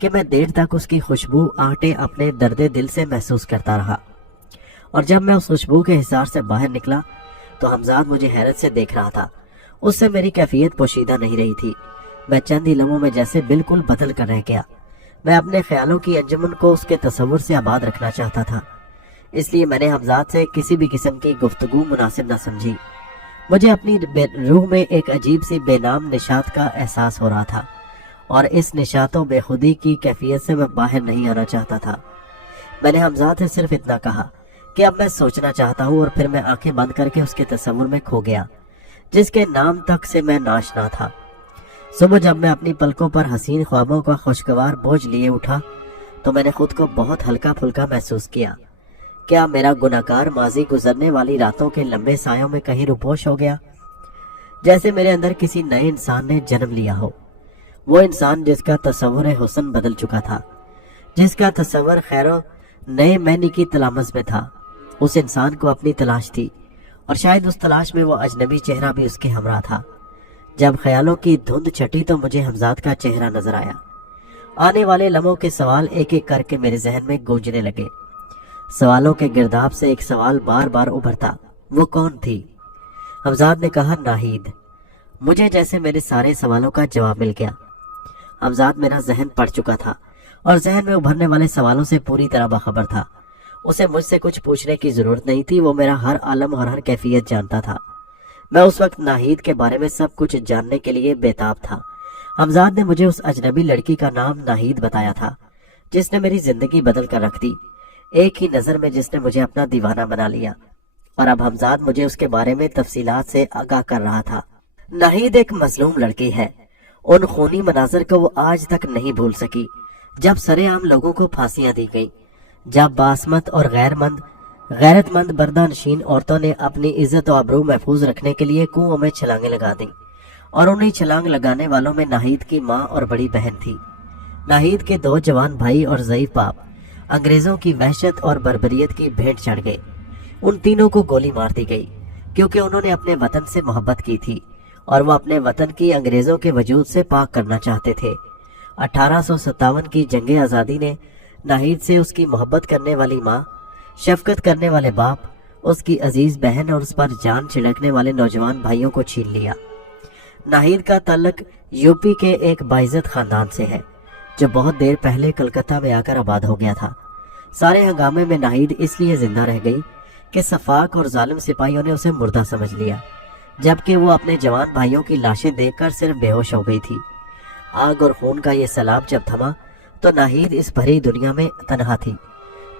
कि मैं देर तक उसकी खुशबू आटे अपने दर्दे दिल से महसूस करता रहा। और जब मैं उस खुशबू के हिसार से बाहर निकला तो हमजाद मुझे हैरत से देख रहा था। उससे मेरी कैफियत पोशीदा नहीं रही थी। मैं चंद ही लम्हों में जैसे बिल्कुल बदल कर रह गया। मैं अपने ख्यालों की अंजुमन को उसके तस्वुर से आबाद रखना चाहता था, इसलिए मैंने हमजाद से किसी भी किस्म की गुफ्तगू मुनासिब न समझी। मुझे अपनी रूह में एक अजीब सी बेनाम निशात का एहसास हो रहा था और इस निशातों बेखुदी की कैफियत से मैं बाहर नहीं आना चाहता था। मैंने हमजाद से सिर्फ इतना कहा कि अब मैं सोचना चाहता हूँ, और फिर मैं आंखें बंद करके उसके तस्वुर में खो गया जिसके नाम तक से मैं नाशना था। सुबह जब मैं अपनी पलकों पर हसीन ख्वाबों का खुशगवार बोझ लिए उठा तो मैंने खुद को बहुत हल्का फुल्का महसूस किया। क्या मेरा गुनाहगार माजी गुजरने वाली रातों के लंबे सायों में कहीं रुपोश हो गया? जैसे मेरे अंदर किसी नए इंसान ने जन्म लिया हो, वो इंसान जिसका तस्वुर हुस्न बदल चुका था, जिसका तस्वुर खैरो नए मैनी की तलामस में था। उस इंसान को अपनी तलाश थी और शायद उस तलाश में वो अजनबी चेहरा भी उसके हमरा था। जब ख्यालों की धुंध छटी तो मुझे हमजाद का चेहरा नजर आया। आने वाले लम्हों के सवाल एक एक करके मेरे जहन में गूंजने लगे। सवालों के गिरदाब से एक सवाल बार बार उभरता, वो कौन थी? हमजाद ने कहा, नाहीद। मुझे जैसे मेरे सारे सवालों का जवाब मिल गया। हमजाद मेरा जहन पढ़ चुका था और जहन में उभरने वाले सवालों से पूरी तरह बाखबर था। उसे मुझसे कुछ पूछने की जरूरत नहीं थी, वो मेरा हर आलम और हर कैफियत जानता था। मैं उस वक्त नाहीद के बारे में सब कुछ जानने के लिए बेताब था। हमजाद ने मुझे उस अजनबी लड़की का नाम नाहीद बताया था जिसने मेरी जिंदगी बदल कर रख दी, एक ही नजर में जिसने मुझे अपना दीवाना बना लिया। और अब हमजाद मुझे उसके बारे में तफसीलात से आगाह कर रहा था। नाहीद एक मजलूम लड़की है। उन खूनी मनाजर को वो आज तक नहीं भूल सकी जब सरेआम लोगों को फांसियां दी गई, जब बासमत और गैरतमंद बर्दानशीन औरतों ने अपनी इज्जत और आबरू महफूज रखने के लिए कुओं में छलांगे लगा दी। और उन्हीं छलांग लगाने वालों में नाहीद की माँ और बड़ी बहन थी। नाहीद के 2 जवान भाई और ज़ईफ बाप अंग्रेजों की वहशत और बर्बरियत की भेंट चढ़ गए। उन तीनों को गोली मार दी गई क्योंकि उन्होंने अपने वतन से मोहब्बत की थी और वो अपने वतन की अंग्रेजों के वजूद से पाक करना चाहते थे। 1857 की जंगे आज़ादी ने नाहीद से उसकी मोहब्बत करने वाली माँ, शफकत करने वाले बाप, उसकी अजीज बहन और उस पर जान छिड़कने वाले नौजवान भाइयों को छीन लिया। नाहीद का ताल्लुक यूपी के एक बाइज्जत खानदान से है जो बहुत देर पहले कलकत्ता में आकर आबाद हो गया था। सारे हंगामे में नाहीद इसलिए जिंदा रह गई कि सफाक और जालिम सिपाहियों ने उसे मुर्दा समझ लिया, जबकि वो अपने जवान भाइयों की लाशें देखकर सिर्फ बेहोश हो गई थी। आग और खून का ये सैलाब जब थमा तो नाहीद इस भरी दुनिया में तन्हा थी।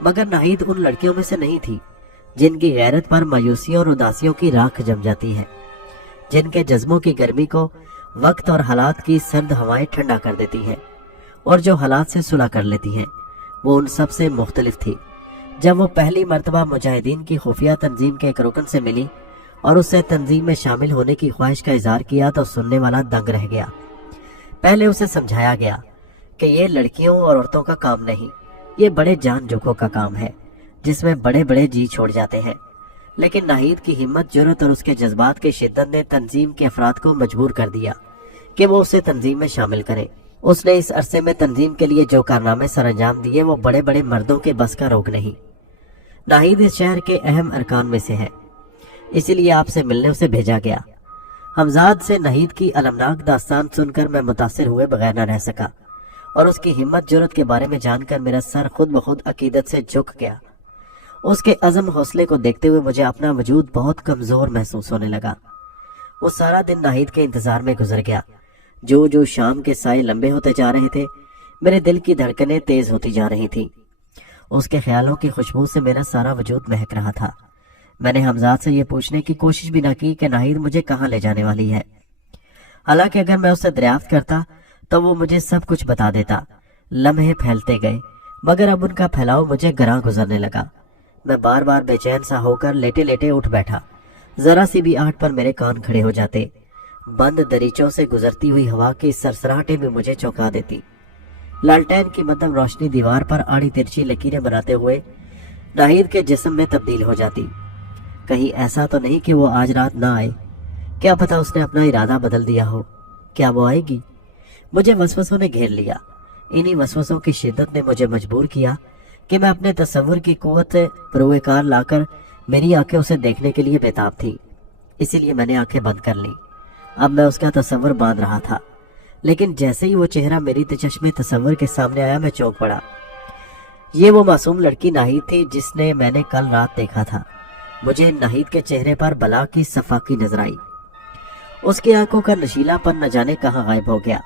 मगर नाहीद उन लड़कियों में से नहीं थी जिनकी गैरत पर मायूसियों और उदासियों की राख जम जाती है, जिनके जज्बों की गर्मी को वक्त और हालात की सर्द हवाएं ठंडा कर देती हैं और जो हालात से सुलह कर लेती हैं। वो उन सब से मुख्तलिफ थी। जब वो पहली मर्तबा मुजाहिदीन की खुफिया तंजीम के एक रुकन से मिली और उससे तंजीम में शामिल होने की ख्वाहिश का इजहार किया तो सुनने वाला दंग रह गया। पहले उसे समझाया गया कि ये लड़कियों और औरतों का काम नहीं, ये बड़े जान जोखों का काम है जिसमें बड़े बड़े जी छोड़ जाते हैं। लेकिन नाहीद की हिम्मत, जुर्रत और उसके जज्बात की शिद्दत ने तंजीम के अफराद को मजबूर कर दिया कि वो उसे तंजीम में शामिल करें। उसने इस अरसे में तंजीम के लिए जो कारनामे सरअंजाम दिए वो बड़े बड़े मर्दों के बस का रोग नहीं। नाहीद इस शहर के अहम अरकान में से है, इसीलिए आपसे मिलने उसे भेजा गया। हमजाद से नाहिद की अलमनाक दास्तान सुनकर मैं मुतासिर हुए बगैर न रह सका और उसकी हिम्मत जुर्रत के बारे में जानकर मेरा सर खुद ब खुद अकीदत से झुक गया। उसके अज़म हौसले को देखते हुए मुझे अपना वजूद बहुत कमजोर महसूस होने लगा। वो सारा दिन नाहिद के इंतजार में गुजर गया। जो जो शाम के साए लंबे होते जा रहे थे, मेरे दिल की धड़कनें तेज होती जा रही थी। उसके ख्यालों की खुशबू से मेरा सारा वजूद महक रहा था। मैंने हमजाद से ये पूछने की कोशिश भी न की कि नाहिद मुझे कहाँ ले जाने वाली है। हालांकि अगर मैं उससे दरियाफ्त करता तो वो मुझे सब कुछ बता देता। लम्हे फैलते गए, मगर अब उनका फैलाव मुझे गरां गुजरने लगा। मैं बार बार बेचैन सा होकर लेटे लेटे उठ बैठा। जरा सी भी आहट पर मेरे कान खड़े हो जाते। बंद दरीचों से गुजरती हुई हवा की सरसराहटें भी मुझे चौंका देती। लालटेन की मध्यम रोशनी दीवार पर आड़ी तिरछी लकीरें बनाते हुए नाहिद के जिस्म में तब्दील हो जाती। कहीं ऐसा तो नहीं कि वो आज रात ना आए? क्या पता उसने अपना इरादा बदल दिया हो। क्या वो आएगी? मुझे वसवसों ने घेर लिया। इन्हीं वसवसों की शिद्दत ने मुझे मजबूर किया कि मैं अपने तसव्वुर की कुव्वत से पुरवेकार लाकर मेरी आंखें उसे देखने के लिए बेताब थी। इसीलिए मैंने आंखें बंद कर ली। अब मैं उसका तसव्वुर बांध रहा था, लेकिन जैसे ही वो चेहरा मेरी चश्मे तसव्वुर के सामने आया, मैं चौंक पड़ा। ये वो मासूम लड़की नाहिद थी जिसने मैंने कल रात देखा था। मुझे नाहिद के चेहरे पर बला की सफाकी नजर आई। उसकी आंखों का नशीलापन न जाने कहाँ गायब हो गया।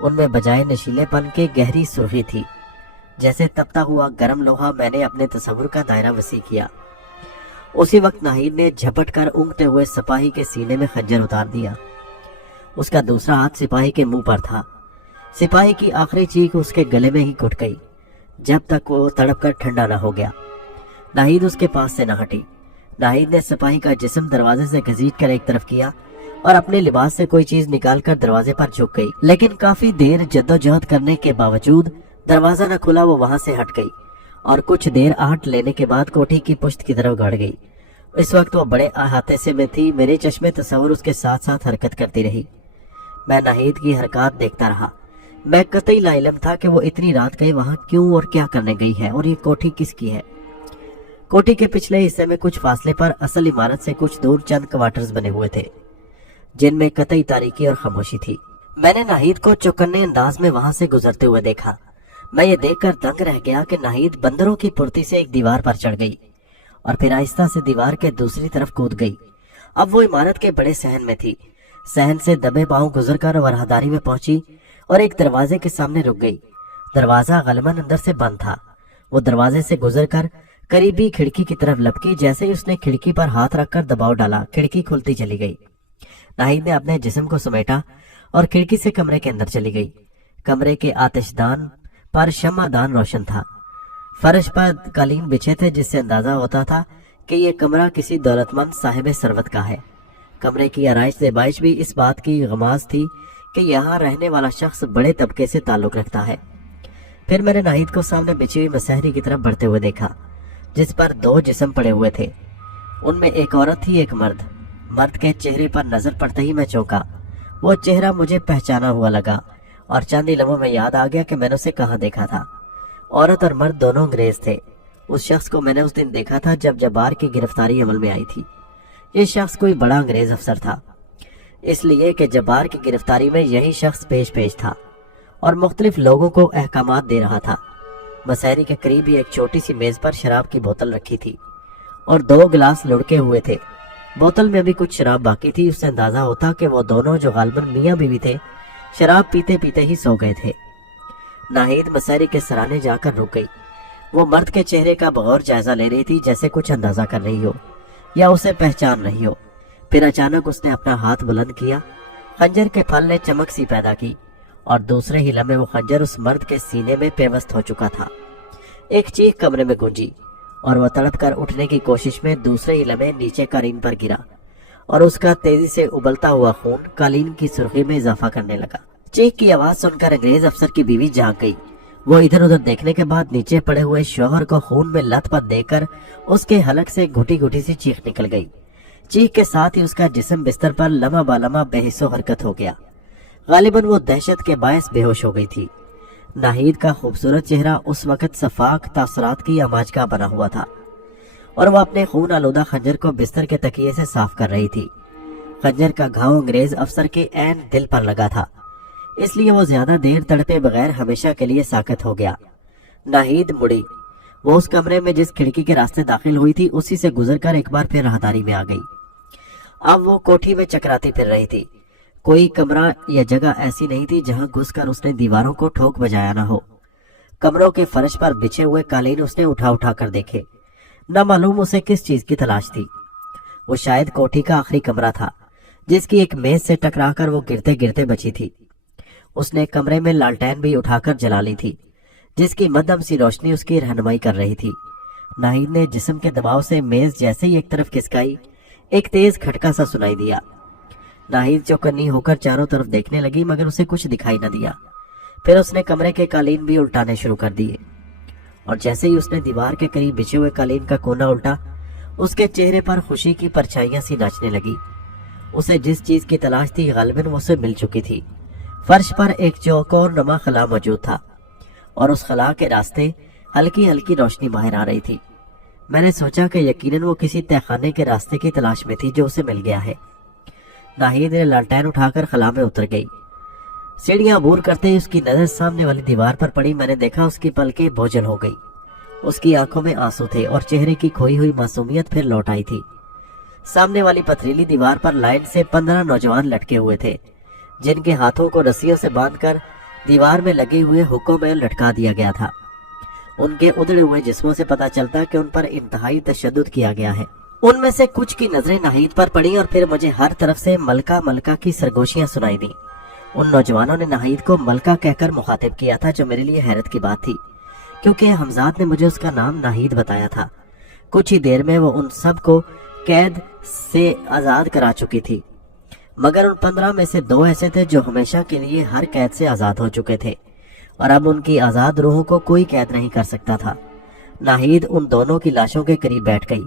उनमें बजाय नशीलेपन के गहरी सुर्खी थी। जैसे तपता हुआ गर्म लोहा मैंने अपने तसव्वुर का दायरा वसी किया। उसी वक्त नाहिद ने झपट कर ऊँघते हुए सिपाही के सीने में खंजर उतार दिया। उसका दूसरा हाथ सिपाही के मुंह पर था। सिपाही की आखिरी चीख उसके गले में ही घुट गई, जब तक वो तड़प कर ठंडा न हो गया। नाहिद उसके पास से न हटी। नाहिद ने सिपाही का जिस्म दरवाजे से घसीट कर एक तरफ किया और अपने लिबास से कोई चीज निकालकर दरवाजे पर झुक गई। लेकिन काफी देर जद्दोजहद करने के बावजूद दरवाजा न खुला। वो वहां से हट गई और कुछ देर आहट लेने के बाद कोठी की पुश्त की तरफ गड़ गई। इस वक्त वो बड़े अहाते से में थी। मेरे चश्मे तसव्वुर उसके साथ साथ हरकत करती रही। मैं नाहिद की हरकत देखता रहा। मैं कतई लाइलम था कि वो इतनी रात गए वहां क्यों और क्या करने गई है, और ये कोठी किसकी है। कोठी के पिछले हिस्से में कुछ फासले पर असल इमारत से कुछ दूर चंद क्वार्टर्स बने हुए थे, जिनमें कतई तारीकी और खामोशी थी। मैंने नाहिद को चौकन्ने अंदाज में वहां से गुजरते हुए देखा। मैं ये देखकर दंग रह गया कि नाहिद बंदरों की फुर्ती से एक दीवार पर चढ़ गई और फिर आहिस्ता से दीवार के दूसरी तरफ कूद गई। अब वो इमारत के बड़े सहन में थी। सहन से दबे पांव गुजरकर वराहदारी में पहुंची और एक दरवाजे के सामने रुक गई। दरवाजा गलमन अंदर से बंद था। वो दरवाजे से गुजरकर करीबी खिड़की की तरफ लपकी। जैसे ही उसने खिड़की पर हाथ रखकर दबाव डाला, खिड़की खुलती चली गई। नाहिद ने अपने जिस्म को समेटा और खिड़की से कमरे के अंदर चली गई। कमरे के आतिशदान पर शम्मादान रोशन था। फर्श पर कालीन बिछे थे, जिससे अंदाजा होता था कि यह कमरा किसी दौलतमंद साहिब सरवत का है। कमरे की आराइश ज़ेबाइश भी इस बात की गमाज थी कि यहाँ रहने वाला शख्स बड़े तबके से ताल्लुक रखता है। फिर मैंने नाहिद को सामने बिछी हुई मसहरी की तरफ बढ़ते हुए देखा, जिस पर दो जिस्म पड़े हुए थे। उनमें एक औरत थी, एक मर्द। मर्द के चेहरे पर नजर पड़ते ही मैं चौंका। वो चेहरा मुझे पहचाना हुआ लगा और चंद ही लम्हों में याद आ गया कि मैंने उसे कहाँ देखा था। औरत और मर्द दोनों अंग्रेज थे। उस शख्स को मैंने उस दिन देखा था जब जब्बार की गिरफ्तारी अमल में आई थी। ये शख्स कोई बड़ा अंग्रेज अफसर था, इसलिए कि जब्बार की गिरफ्तारी में यही शख्स पेश था और मुख्तलिफ लोगों को अहकामात दे रहा था। मसहरी के करीब ही एक छोटी सी मेज पर शराब की बोतल रखी थी और 2 गिलास लुढ़के हुए थे। बोतल में भी कुछ शराब बाकी थी। उससे अंदाजा होता कि वो दोनों, जो गालबन मियाँ बीवी थे, शराब पीते पीते ही सो गए थे। नाहिद मसहरी के सराहने जाकर रुक गई। वो मर्द के चेहरे का बगौर जायजा ले रही थी, जैसे कुछ अंदाजा कर रही हो या उसे पहचान रही हो। फिर अचानक उसने अपना हाथ बुलंद किया। खंजर के फल ने चमक सी पैदा की और दूसरे ही लम्हे वो खंजर उस मर्द के सीने में पेवस्त हो चुका था। एक चीख कमरे में गूंजी और वह तड़प कर उठने की कोशिश में दूसरे ही लम्हे नीचे कालीन पर गिरा और उसका तेजी से उबलता हुआ खून कालीन की सुर्खी में इजाफा करने लगा। चीख की आवाज सुनकर अंग्रेज अफसर की बीवी जाग गई। वो इधर उधर देखने के बाद नीचे पड़े हुए शौहर को खून में लथपथ देखकर उसके हलक से घुटी घुटी सी चीख निकल गई। चीख के साथ ही उसका जिस्म बिस्तर पर लम्हा बालमा बेहिस्सो हरकत हो गया। गालिबन वो दहशत के बायस बेहोश हो गई थी। नाहिद का खूबसूरत चेहरा उस वक्त सफाक तासरात की आमाज का बना हुआ था और वह अपने खून आलूदा खंजर को बिस्तर के तकिए से साफ कर रही थी। खंजर का घाव अंग्रेज अफसर के ऐन दिल पर लगा था, इसलिए वो ज्यादा देर तड़पे बगैर हमेशा के लिए साकत हो गया। नाहिद मुड़ी। वो उस कमरे में जिस खिड़की के रास्ते दाखिल हुई थी उसी से गुजरकर एक बार फिर राहदारी में आ गई। अब वो कोठी में चकराती फिर रही थी। कोई कमरा या जगह ऐसी नहीं थी जहां घुसकर उसने दीवारों को ठोक बजाया ना हो। कमरों के फर्श पर बिछे हुए कालीन उसने उठा उठा कर देखे। न मालूम उसे किस चीज की तलाश थी। वो शायद कोठी का आखिरी कमरा था जिसकी एक मेज से टकराकर वो गिरते गिरते बची थी। उसने कमरे में लालटेन भी उठाकर जला ली थी जिसकी मध्यम सी रोशनी उसकी रहनुमाई कर रही थी। नाहिद ने जिस्म के दबाव से मेज जैसे ही एक तरफ खिसकाई, एक तेज खटका सा सुनाई दिया। नाहिद चौकन्नी होकर चारों तरफ देखने लगी मगर उसे कुछ दिखाई न दिया। फिर उसने कमरे के कालीन भी उल्टाने शुरू कर दिए और जैसे ही उसने दीवार के करीब बिछे हुए कालीन का कोना उल्टा, उसके चेहरे पर खुशी की परछाइयां सी नाचने लगी। उसे जिस चीज की तलाश थी गालिबन वो उसे मिल चुकी थी। फर्श पर एक चौकोर नमा खला मौजूद था और उस खला के रास्ते हल्की हल्की रोशनी बाहर आ रही थी। मैंने सोचा कि यकीनन वो किसी तहखाने के रास्ते की तलाश में थी जो उसे मिल गया है। नाहिद ने लालटेन उठाकर खला में उतर गई। सीढ़ियां अबूर करते ही उसकी नजर सामने वाली दीवार पर पड़ी। मैंने देखा उसकी पलकें बोझल हो गई। उसकी आंखों में आंसू थे और चेहरे की खोई हुई मासूमियत फिर लौट आई थी। सामने वाली पथरीली दीवार पर लाइन से 15 नौजवान लटके हुए थे जिनके हाथों को रस्सियों से बांधकर दीवार में लगे हुए हुक्कों में लटका दिया गया था। उनके उधड़े हुए जिस्मों से पता चलता कि उन पर इंतहाई तशद्दुद किया गया है। उनमें से कुछ की नजरें नाहिद पर पड़ी और फिर मुझे हर तरफ से मलका मलका की सरगोशियां सुनाई दी। उन नौजवानों ने नाहिद को मलका कहकर मुखातिब किया था जो मेरे लिए हैरत की बात थी क्योंकि हमजाद ने मुझे उसका नाम नाहिद बताया था। कुछ ही देर में वो उन सब को कैद से आजाद करा चुकी थी मगर उन 15 में से 2 ऐसे थे जो हमेशा के लिए हर कैद से आजाद हो चुके थे और अब उनकी आजाद रूहों को कोई कैद नहीं कर सकता था। नाहिद उन दोनों की लाशों के करीब बैठ गई।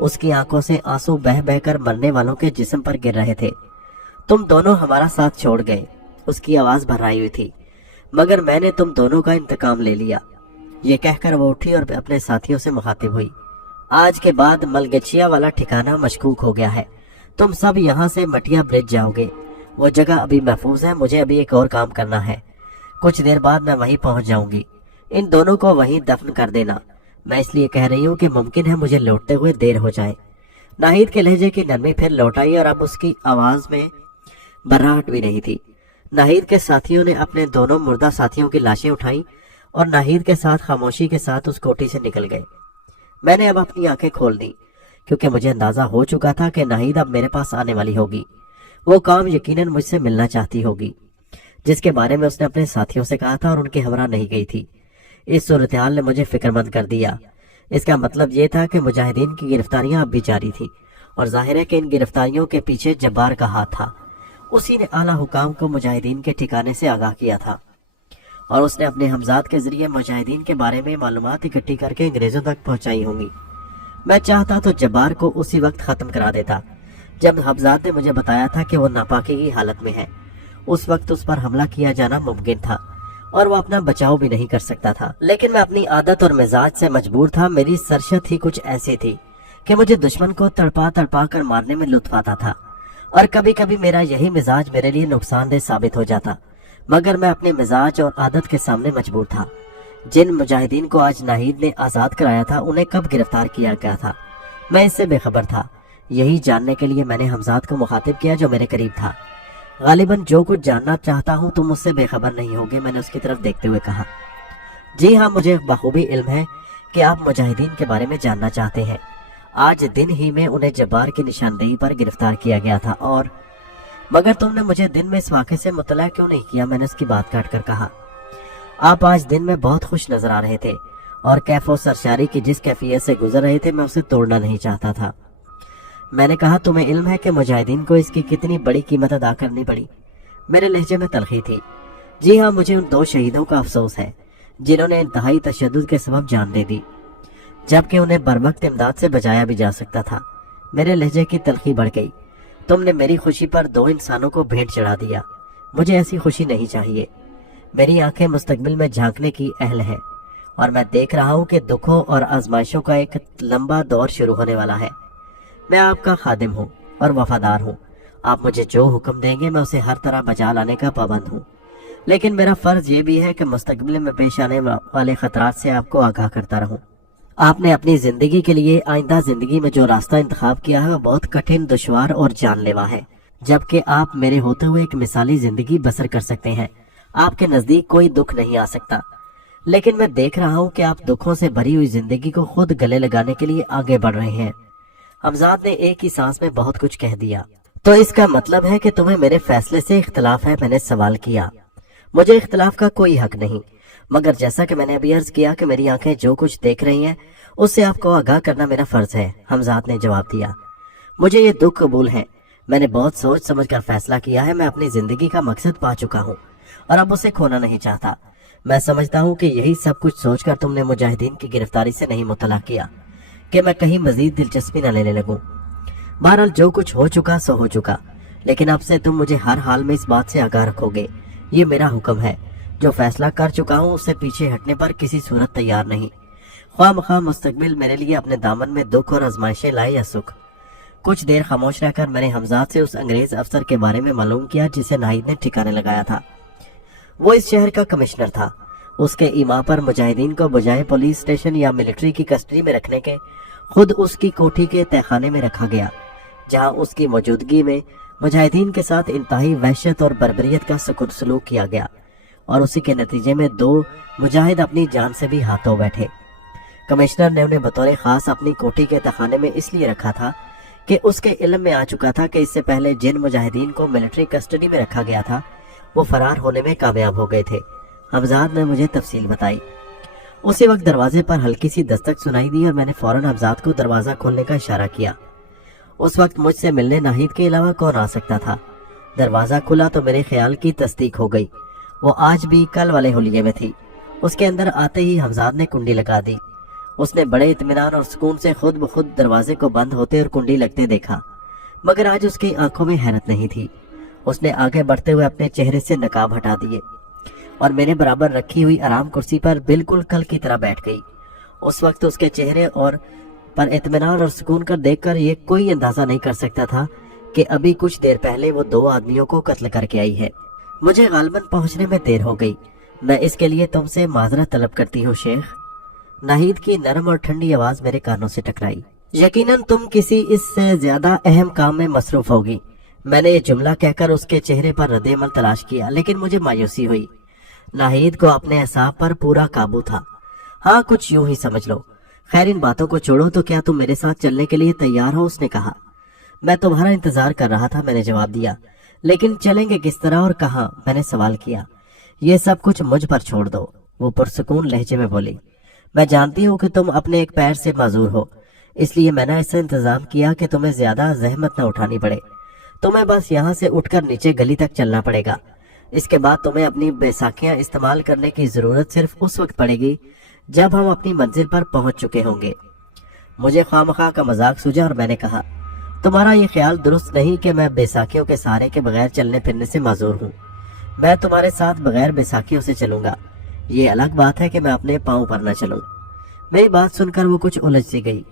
उसकी आंखों से आंसू बह बहकर मरने वालों के जिस्म पर गिर रहे थे। तुम दोनों हमारा साथ छोड़ गए, उसकी आवाज भर्राई हुई थी, मगर मैंने तुम दोनों का इंतकाम ले लिया। ये कहकर वो उठी और अपने साथियों से मुखातिब हुई। आज के बाद मलगछिया वाला ठिकाना मशकूक हो गया है। तुम सब यहाँ से मटिया ब्रिज जाओगे। वो जगह अभी महफूज है। मुझे अभी एक और काम करना है। कुछ देर बाद मैं वहीं पहुंच जाऊंगी। इन दोनों को वहीं दफन कर देना। मैं इसलिए कह रही हूँ कि मुमकिन है मुझे लौटते हुए देर हो जाए। नाहिद के लहजे की नरमी फिर लौट आई और अब उसकी आवाज में बर्राहट भी नहीं थी। नाहिद के साथियों ने अपने दोनों मुर्दा साथियों की लाशें उठाई और नाहिद के साथ खामोशी के साथ उस कोठी से निकल गए। मैंने अब अपनी आंखें खोल दी क्योंकि मुझे अंदाजा हो चुका था कि नाहिद अब मेरे पास आने वाली होगी। वो काम यकीनन मुझसे मिलना चाहती होगी जिसके बारे में उसने अपने साथियों से कहा था और उनके हमरा नहीं गई थी। इस सूरत-ए-हाल ने मुझे फिक्रमंद कर दिया। इसका मतलब ये था कि मुजाहिदीन की गिरफ्तारियां अब भी जारी थी और जाहिर है कि इन गिरफ्तारियों के पीछे जब्बार का हाथ था। उसी ने आला हुकाम को मुजाहिदीन के ठिकाने से आगाह किया था और उसने अपने हमजाद के जरिए मुजाहिदीन के बारे में मालूमात इकट्ठी करके अंग्रेजों तक पहुंचाई होंगी। मैं चाहता तो जब्बार को उसी वक्त खत्म करा देता जब हमजाद ने मुझे बताया था कि वो नापाकी की हालत में है। उस वक्त उस पर हमला किया जाना मुमकिन था और वो अपना बचाव भी नहीं कर सकता था, लेकिन मैं अपनी आदत और मिजाज से मजबूर था। मेरी सरशत ही कुछ ऐसी थी कि मुझे दुश्मन को तड़पा तड़पा कर मारने में लुत्फ आता था और कभी कभी मेरा यही मिजाज मेरे लिए नुकसानदेह साबित हो जाता, मगर मैं अपने मिजाज और आदत के सामने मजबूर था। जिन मुजाहिदीन को आज नाहिद ने आजाद कराया था उन्हें कब गिरफ्तार किया गया था मैं इससे बेखबर था। यही जानने के लिए मैंने हमजाद को मुखातिब किया जो मेरे करीब था। गालिबन जो कुछ जानना चाहता हूँ तुम मुझसे बेखबर नहीं होगे, मैंने उसकी तरफ देखते हुए कहा। जी हाँ, मुझे बखूबी इल्म है कि आप मुजाहिदीन के बारे में जानना चाहते हैं। आज दिन ही में उन्हें जब्बार की निशानदेही पर गिरफ्तार किया गया था और मगर तुमने मुझे दिन में इस वाक़े से मुतला क्यों नहीं किया, मैंने उसकी बात काट कर कहा। आप आज दिन में बहुत खुश नजर आ रहे थे और कैफो सरशारी की जिस कैफियत से गुजर रहे थे मैं उसे तोड़ना नहीं चाहता था। मैंने कहा तुम्हें इल्म है कि मुजाहिदीन को इसकी कितनी बड़ी कीमत अदा करनी पड़ी। मेरे लहजे में तलखी थी। जी हाँ, मुझे उन 2 शहीदों का अफसोस है जिन्होंने इंतहाई तशद्दुद के सबब जान दे दी जबकि उन्हें बरवक्त इमदाद से बचाया भी जा सकता था। मेरे लहजे की तलखी बढ़ गई। तुमने मेरी खुशी पर 2 इंसानों को भेंट चढ़ा दिया। मुझे ऐसी खुशी नहीं चाहिए। मेरी आंखें मुस्तकबिल में झांकने की अहल है और मैं देख रहा हूँ कि दुखों और आजमाइशों का एक लंबा दौर शुरू होने वाला है। मैं आपका खादिम हूँ और वफादार हूँ आप मुझे जो हुक्म देंगे मैं उसे हर तरह बचा लाने का पाबंद हूँ, लेकिन मेरा फर्ज ये भी है कि मुस्तकबिल में पेश आने वाले खतरात से आपको आगाह करता रहूं। आपने अपनी जिंदगी के लिए आइंदा जिंदगी में जो रास्ता इंतखाब किया है वो बहुत कठिन, दुश्वार और जानलेवा है, जबकि आप मेरे होते हुए एक मिसाली जिंदगी बसर कर सकते हैं। आपके नजदीक कोई दुख नहीं आ सकता, लेकिन मैं देख रहा हूँ कि आप दुखों से भरी हुई जिंदगी को खुद गले लगाने के लिए आगे बढ़ रहे हैं। हमजाद ने एक ही सांस में बहुत कुछ कह दिया। तो इसका मतलब है कि तुम्हें मेरे फैसले से इख्तलाफ है? मैंने सवाल किया। मुझे इख्तलाफ का कोई हक नहीं, मगर जैसा कि मैंने अभी अर्ज किया कि मेरी आंखें जो कुछ देख रही हैं उससे आपको आगाह करना मेरा फर्ज है, हमजाद ने जवाब दिया। मुझे ये दुख कबूल है। मैंने बहुत सोच समझ कर फैसला किया है। मैं अपनी जिंदगी का मकसद पा चुका हूँ और अब उसे खोना नहीं चाहता। मैं समझता हूँ कि यही सब कुछ सोचकर तुमने मुजाहिदीन की गिरफ्तारी से नहीं मुतला किया कि मैं कहीं मजीद दिलचस्पी न लेने लगूं। बहरहाल जो कुछ हो चुका सो हो चुका, लेकिन अब से तुम मुझे हर हाल में इस बात से आगाह रखोगे। ये मेरा हुक्म है। जो फैसला कर चुका हूँ उससे पीछे हटने पर किसी सूरत तैयार नहीं। ख्वाह मुस्तकबिल मेरे लिए अपने दामन में दुख और आजमाइशें लाए या सुख। कुछ देर खामोश रहकर मैंने हमजाद से उस अंग्रेज अफसर के बारे में मालूम किया जिसे नाहिद ने ठिकाने लगाया था। वो इस शहर का कमिश्नर था। उसके ईमा पर मुजाहिदीन को बजाय पुलिस स्टेशन या मिलिट्री की कस्टडी में रखने के खुद उसकी कोठी के तहखाने में रखा गया, जहां उसकी मौजूदगी में मुजाहिदीन के साथ इंतहाई वहशत और बर्बरियत का सलूक किया गया और उसी के नतीजे में 2 मुजाहिद अपनी जान से भी हाथ धो बैठे। कमिश्नर ने उन्हें बतौर खास अपनी कोठी के तहखाने में इसलिए रखा था कि उसके इल्म में आ चुका था कि इससे पहले जिन मुजाहिदीन को मिलिट्री कस्टडी में रखा गया था वो फरार होने में कामयाब हो गए थे। हमजाद ने मुझे तफसील बताई। उसी वक्त दरवाजे पर हल्की सी दस्तक सुनाई दी और मैंने फौरन हमजाद को दरवाजा खोलने का इशारा किया। उस वक्त मुझसे मिलने नाहिद के अलावा कौन आ सकता था। दरवाजा खुला तो मेरे ख्याल की तस्दीक हो गई। वो आज भी कल वाले हुलिये में थी। उसके अंदर आते ही हमजाद ने कुंडी लगा दी। उसने बड़े इत्मीनान और सुकून से खुद ब खुद दरवाजे को बंद होते और कुंडी लगते देखा, मगर आज उसकी आंखों में हैरत नहीं थी। उसने आगे बढ़ते हुए अपने चेहरे से नकाब हटा दिए और मेरे बराबर रखी हुई आराम कुर्सी पर बिल्कुल कल की तरह बैठ गई। उस वक्त उसके चेहरे और पर इत्मीनान और सुकून कर देखकर ये कोई अंदाजा नहीं कर सकता था कि अभी कुछ देर पहले वो 2 आदमियों को कत्ल करके आई है। मुझे गालबन पहुंचने में देर हो गई। मैं इसके लिए तुमसे माजरत तलब करती हूँ शेख। नाहिद की नरम और ठंडी आवाज मेरे कानों से टकराई। यकीनन तुम किसी इससे ज्यादा अहम काम में मसरूफ होगी। मैंने ये जुमला कहकर उसके चेहरे पर रद्द-ए-अमल तलाश किया, लेकिन मुझे मायूसी हुई। नाहिद को अपने असाब पर पूरा काबू था। हाँ, कुछ यूं ही समझ लो। खैर, इन बातों को छोड़ो, तो क्या तुम मेरे साथ चलने के लिए तैयार हो? उसने कहा। मैं तुम्हारा इंतजार कर रहा था, मैंने जवाब दिया। लेकिन चलेंगे किस तरह और कहाँ? मैंने सवाल किया। ये सब कुछ मुझ पर छोड़ दो, वो पुरसुकून लहजे में बोली। मैं जानती हूँ कि तुम अपने एक पैर से माजूर हो, इसलिए मैंने ऐसा इंतजाम किया कि तुम्हें ज्यादा जहमत न उठानी पड़े। तुम्हें बस यहाँ से उठकर नीचे गली तक चलना पड़ेगा। इसके बाद तुम्हें अपनी बैसाखियां इस्तेमाल करने की जरूरत सिर्फ उस वक्त पड़ेगी जब हम अपनी मंजिल पर पहुंच चुके होंगे। मुझे खामखा का मजाक सूझा और मैंने कहा, तुम्हारा ये ख्याल दुरुस्त नहीं कि मैं बैसाखियों के सहारे के बगैर चलने फिरने से माजूर हूँ। मैं तुम्हारे साथ बगैर बैसाखियों से चलूंगा। ये अलग बात है कि मैं अपने पाँव पर न चलूं। मेरी बात सुनकर वो कुछ उलझ सी गई।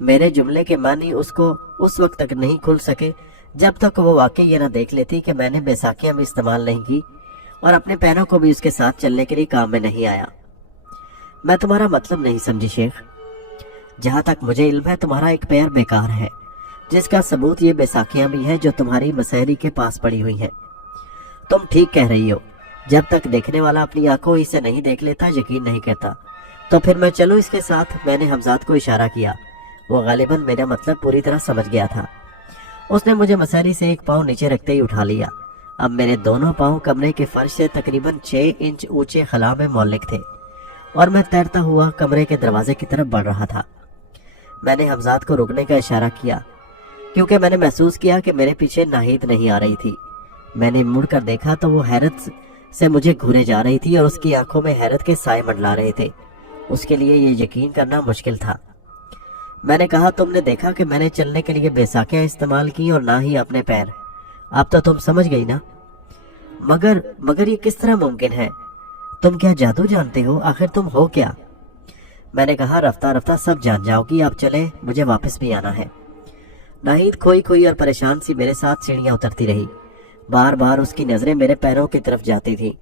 मेरे जुमले के मानी उसको उस वक्त तक नहीं खुल सके जब तक वो वाकई ये न देख लेती कि मैंने बैसाखियां भी इस्तेमाल नहीं की और अपने पैरों को भी उसके साथ चलने के लिए काम में नहीं आया। मैं तुम्हारा मतलब नहीं समझी शेख। जहां तक मुझे इल्म है तुम्हारा एक पैर बेकार है, जिसका सबूत ये बैसाखियां भी हैं जो तुम्हारी मसहरी के पास पड़ी हुई हैं। तुम ठीक कह रही हो। जब तक देखने वाला अपनी आंखों इसे नहीं देख लेता, यकीन नहीं करता। तो फिर मैं चलूं इसके साथ? मैंने हमजाद को इशारा किया। वो गालिबन मेरा मतलब पूरी तरह समझ गया था। उसने मुझे मसहरी से एक पाँव नीचे रखते ही उठा लिया। अब मेरे दोनों पाँव कमरे के फर्श से तकरीबन 6 इंच ऊंचे खला में मौलिक थे और मैं तैरता हुआ कमरे के दरवाजे की तरफ बढ़ रहा था। मैंने हमजाद को रुकने का इशारा किया क्योंकि मैंने महसूस किया कि मेरे पीछे नाहिद नहीं आ रही थी। मैंने मुड़कर देखा तो वो हैरत से मुझे घूरे जा रही थी और उसकी आंखों में हैरत के साए मंडला रहे थे। उसके लिए ये यकीन करना मुश्किल था। मैंने कहा, तुमने देखा कि मैंने चलने के लिए बैसाखियां इस्तेमाल की और ना ही अपने पैर। अब तो तुम समझ गई ना? मगर ये किस तरह मुमकिन है? तुम क्या जादू जानते हो? आखिर तुम हो क्या? मैंने कहा, रफ्ता रफ्ता सब जान जाओगी। आप चले, मुझे वापस भी आना है। नाहिद खोई खोई और परेशान सी मेरे साथ सीढ़ियां उतरती रही। बार बार उसकी नजरें मेरे पैरों की तरफ जाती थी।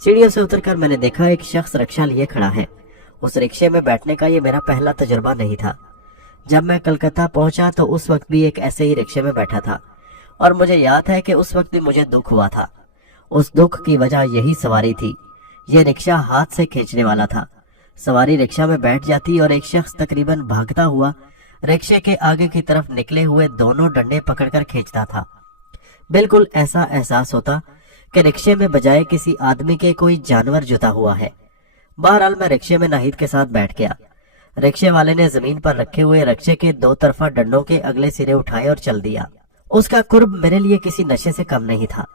सीढ़ियों से उतरकर मैंने देखा एक शख्स रिक्शा लिए खड़ा है। उस रिक्शे में बैठने का ये मेरा पहला तजुर्बा नहीं था। जब मैं कलकत्ता पहुंचा तो उस वक्त भी एक ऐसे ही रिक्शे में बैठा था और मुझे याद है कि उस वक्त भी मुझे दुख हुआ था। उस दुख की वजह यही सवारी थी। यह रिक्शा हाथ से खींचने वाला था। सवारी रिक्शा में बैठ जाती और एक शख्स तकरीबन भागता हुआ रिक्शे के आगे की तरफ निकले हुए दोनों डंडे पकड़कर खींचता था। बिल्कुल ऐसा एहसास होता कि रिक्शे में बजाय किसी आदमी के कोई जानवर जुता हुआ है। बहरहाल मैं रिक्शे में नाहिद के साथ बैठ गया। रिक्शे वाले ने जमीन पर रखे हुए रिक्शे के दो तरफा डंडों के अगले सिरे उठाए और चल दिया। उसका कुर्ब मेरे लिए किसी नशे से कम नहीं था।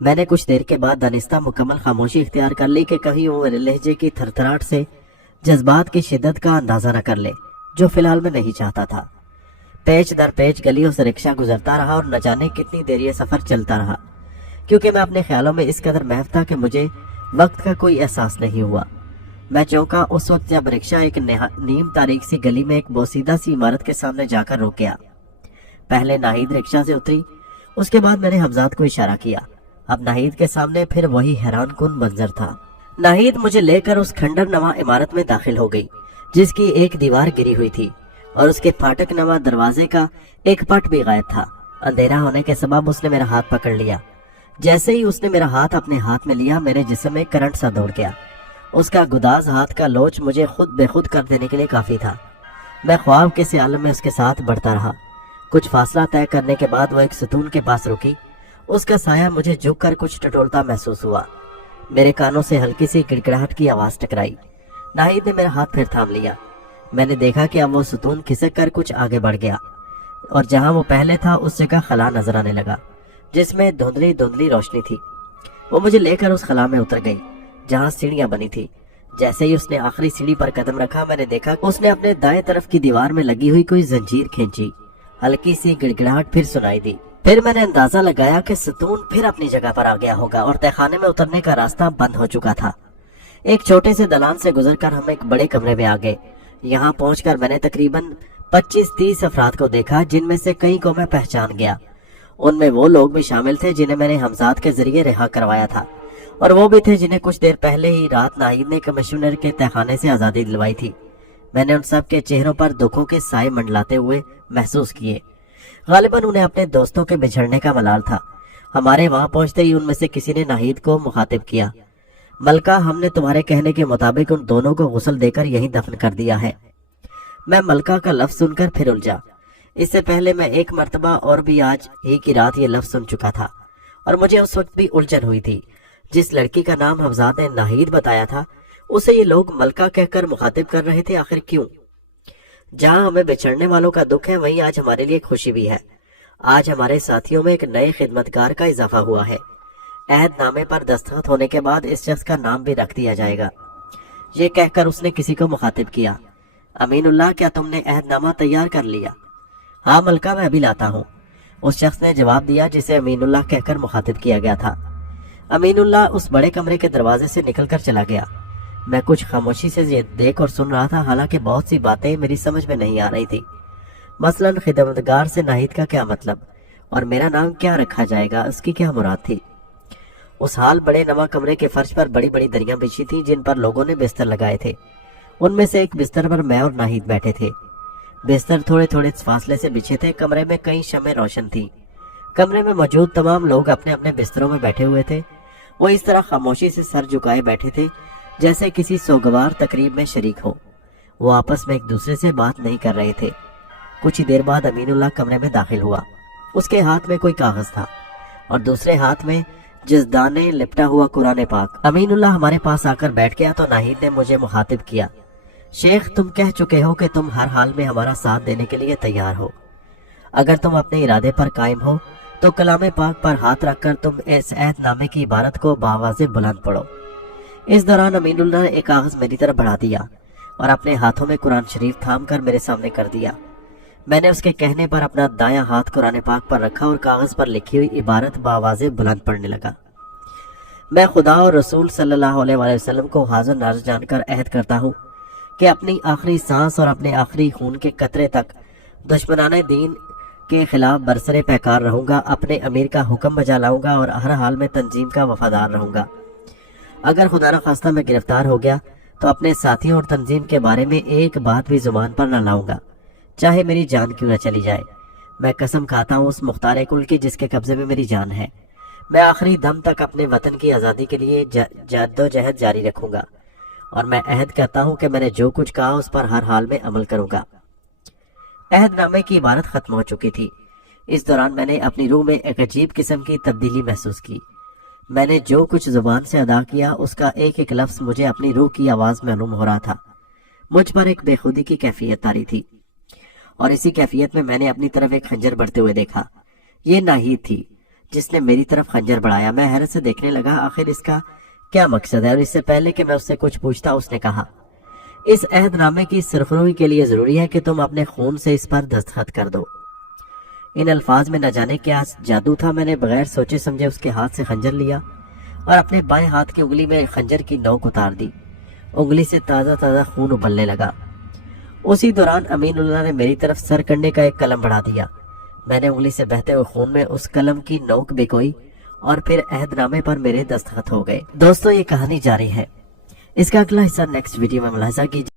मैंने कुछ देर के बाद दानिस्ता मुकम्मल खामोशी इख्तियार कर ली कि कहीं वो मेरे लहजे की थरथराहट से जज्बात की शिद्दत का अंदाजा न कर ले, जो फिलहाल मैं नहीं चाहता था। पेच दर पेच गलियों से रिक्शा गुजरता रहा और न जाने कितनी देर ये सफर चलता रहा, क्योंकि मैं अपने ख्यालों में इस कदर महव था कि मुझे वक्त का कोई एहसास नहीं हुआ। मैं चौंका उस वक्त जब रिक्शा एक नीम तारीख सी गली में एक बोसीदा सी इमारत के सामने जाकर रुक गया। पहले नाहिद रिक्शा से उतरी, उसके बाद मैंने हमजाद को इशारा किया। अब नाहिद के सामने फिर वही हैरान कुन मंजर था। नाहिद मुझे लेकर उस खंडर नमा इमारत में दाखिल हो गई, जिसकी एक दीवार गिरी हुई थी और उसके फाटक नमा दरवाजे का एक पट भी गायब था। अंधेरा होने के सबब उसने मेरा हाथ पकड़ लिया। जैसे ही उसने मेरा हाथ अपने हाथ में लिया, मेरे जिस्म में करंट सा दौड़ गया। उसका गुदाज हाथ का लोच मुझे खुद बेखुद कर देने के लिए काफी था। मैं ख्वाब के से आलम में उसके साथ बढ़ता रहा। कुछ फासला तय करने के बाद वो एक सतून के पास रुकी। उसका साया मुझे झुक कर कुछ टटोलता महसूस हुआ। मेरे कानों से हल्की सी किड़किड़ाहट की आवाज टकराई। नाहिद ने मेरा हाथ फिर थाम लिया। मैंने देखा कि अब वो सतून खिसक कर कुछ आगे बढ़ गया और जहां वो पहले था उस जगह खला नजर आने लगा, जिसमें धुंधली धुंधली रोशनी थी। वो मुझे लेकर उस खला में उतर गई जहां सीढ़ियां बनी थी। जैसे ही उसने आखिरी सीढ़ी पर कदम रखा, मैंने देखा कि उसने अपने दाएं तरफ की दीवार में लगी हुई कोई जंजीर खींची। हल्की सी गिड़गिड़ाहट फिर सुनाई दी। फिर मैंने अंदाजा लगाया कि सतून फिर अपनी जगह पर आ गया होगा और तहखाने में उतरने का रास्ता बंद हो चुका था। एक छोटे से दलान से गुजरकर हम एक बड़े कमरे में आ गए। यहाँ पहुंचकर मैंने तकरीबन 25-30 अफराद को देखा, जिनमें से कई को मैं पहचान गया। उनमें वो लोग भी शामिल थे जिन्हें मैंने हमजाद के जरिए रिहा करवाया था, और वो भी थे जिन्हें कुछ देर पहले ही रात नाहिद ने कमिश्नर के तहखाने से आज़ादी दिलवाई थी। मैंने उन सब के चेहरों पर दुखों के साए मंडलाते हुए महसूस किए। गालिबन उन्हें अपने दोस्तों के बिछड़ने का मलाल था। हमारे वहां पहुंचते ही उनमें से किसी ने नाहिद को मुखातिब किया। मलका, हमने तुम्हारे कहने के मुताबिक उन दोनों को गुस्ल देकर यहीं दफन कर दिया है। मैं मलका का लफ्ज सुनकर फिर उलझा। इससे पहले मैं एक मर्तबा और भी आज ही की रात ये लफ्ज सुन चुका था और मुझे उस वक्त भी उलझन हुई थी। जिस लड़की का नाम हमजाद ने नाहिद बताया था, उसे ये लोग मलका कहकर मुखातिब कर रहे थे। आखिर क्यों? जहां हमें बिछड़ने वालों का दुख है, वहीं आज हमारे लिए खुशी भी है। आज हमारे साथियों में एक नए खिदमतगार का इजाफा हुआ है। अहदनामे पर दस्तखत होने के बाद इस शख्स का नाम भी रख दिया जाएगा। ये कहकर उसने किसी को मुखातिब किया। अमीनुल्लाह, क्या तुमने अहदनामा तैयार कर लिया? हाँ मलका, मैं अभी लाता हूँ, उस शख्स ने जवाब दिया जिसे अमीनुल्लाह कहकर मुखातिब किया गया था। अमीनुल्लाह उस बड़े कमरे के दरवाजे से निकलकर चला गया। मैं कुछ खामोशी से ये देख और सुन रहा था, हालांकि बहुत सी बातें मेरी समझ में नहीं आ रही थी। मसलन खिदमतगार से नाहिद का क्या मतलब और मेरा नाम क्या रखा जाएगा, उसकी क्या मुराद थी। उस हाल बड़े नमा कमरे के फर्श पर बड़ी बड़ी दरियां बिछी थी, जिन पर लोगों ने बिस्तर लगाए थे। उनमें से एक बिस्तर पर मैं और नाहिद बैठे थे। बिस्तर थोड़े थोड़े फासले से बिछे थे। कमरे में कई शमें रोशन थी। कमरे में मौजूद तमाम लोग अपने अपने बिस्तरों में बैठे हुए थे। वो इस तरह खामोशी से सर झुकाए बैठे थे जैसे किसी सोगवार तकरीब में शरीक हो। वो आपस में एक दूसरे से बात नहीं कर रहे थे। कुछ ही देर बाद अमीनुल्लाह कमरे में दाखिल हुआ। उसके हाथ में कोई कागज था और दूसरे हाथ में जज़दाने लिपटा हुआ कुरान पाक। अमीनुल्लाह हमारे पास आकर बैठ गया तो नाहिद ने मुझे मुखातिब किया। शेख, तुम कह चुके हो कि तुम हर हाल में हमारा साथ देने के लिए तैयार हो। अगर तुम अपने इरादे पर कायम हो तो कलाम पाक पर हाथ रखकर तुम इस अहदनामे की इबारत को बावाज़े बुलंद पढ़ो। इस दौरान अमीनुल्लाह ने एक कागज मेरी तरफ बढ़ा दिया और अपने हाथों में कुरान शरीफ थाम कर मेरे सामने कर दिया। मैंने उसके कहने पर अपना दायां हाथ कुरान पाक पर रखा और कागज पर लिखी हुई इबारत बावाज़े बुलंद पढ़ने लगा। मैं खुदा और रसूल सल्लल्लाहु अलैहि वसल्लम को हाजिर नाज़िर जानकर अहद करता हूँ कि अपनी आखिरी सांस और अपने आखिरी खून के कतरे तक दुश्मनाने दीन کے خلاف برسر پیکار رہوں گا، اپنے امیر کا حکم بجا لاؤں گا اور ہر حال میں تنظیم کا وفادار رہوں گا۔ اگر خدا نخواستہ میں گرفتار ہو گیا تو اپنے ساتھیوں اور تنظیم کے بارے میں ایک بات بھی زبان پر نہ لاؤں گا، چاہے میری جان کیوں نہ چلی جائے۔ میں قسم کھاتا ہوں اس مختار کل کی جس کے قبضے میں میری جان ہے، میں آخری دم تک اپنے وطن کی آزادی کے لیے جدوجہد جاری رکھوں گا، اور میں عہد کرتا ہوں کہ میں نے جو کچھ کہا اس پر ہر حال میں عمل کروں گا۔ عہد نامے کی عبارت ختم ہو چکی تھی۔ اس دوران میں نے اپنی روح میں ایک عجیب قسم کی تبدیلی محسوس کی۔ میں نے جو کچھ زبان سے ادا کیا اس کا ایک ایک لفظ مجھے اپنی روح کی آواز معلوم ہو رہا تھا۔ مجھ پر ایک بے خودی کی کیفیت طاری تھی، اور اسی کیفیت میں نے اپنی طرف ایک خنجر بڑھتے ہوئے دیکھا۔ یہ ناہید تھی جس نے میری طرف خنجر بڑھایا۔ میں حیرت سے دیکھنے لگا آخر اس کا کیا مقصد ہے، اور اس سے پہلے کہ میں اس سے کچھ پوچھتا اس نے کہا، اس عہد نامے کی سرخروئی کے لیے ضروری ہے کہ تم اپنے خون سے اس پر دستخط کر دو۔ ان الفاظ میں نہ جانے کیا جادو تھا۔ میں نے بغیر سوچے سمجھے اس کے ہاتھ سے خنجر لیا اور اپنے بائیں ہاتھ کی انگلی میں خنجر کی نوک اتار دی۔ انگلی سے تازہ خون ابلنے لگا۔ اسی دوران امین اللہ نے میری طرف سر کرنے کا ایک قلم بڑھا دیا۔ میں نے انگلی سے بہتے ہوئے خون میں اس قلم کی نوک بھگوئی اور پھر عہد نامے پر میرے دستخط ہو گئے۔ دوستو، یہ کہانی جاری ہے، اس کا اگلا حصہ نیکسٹ ویڈیو میں ملاحظہ کیجیے۔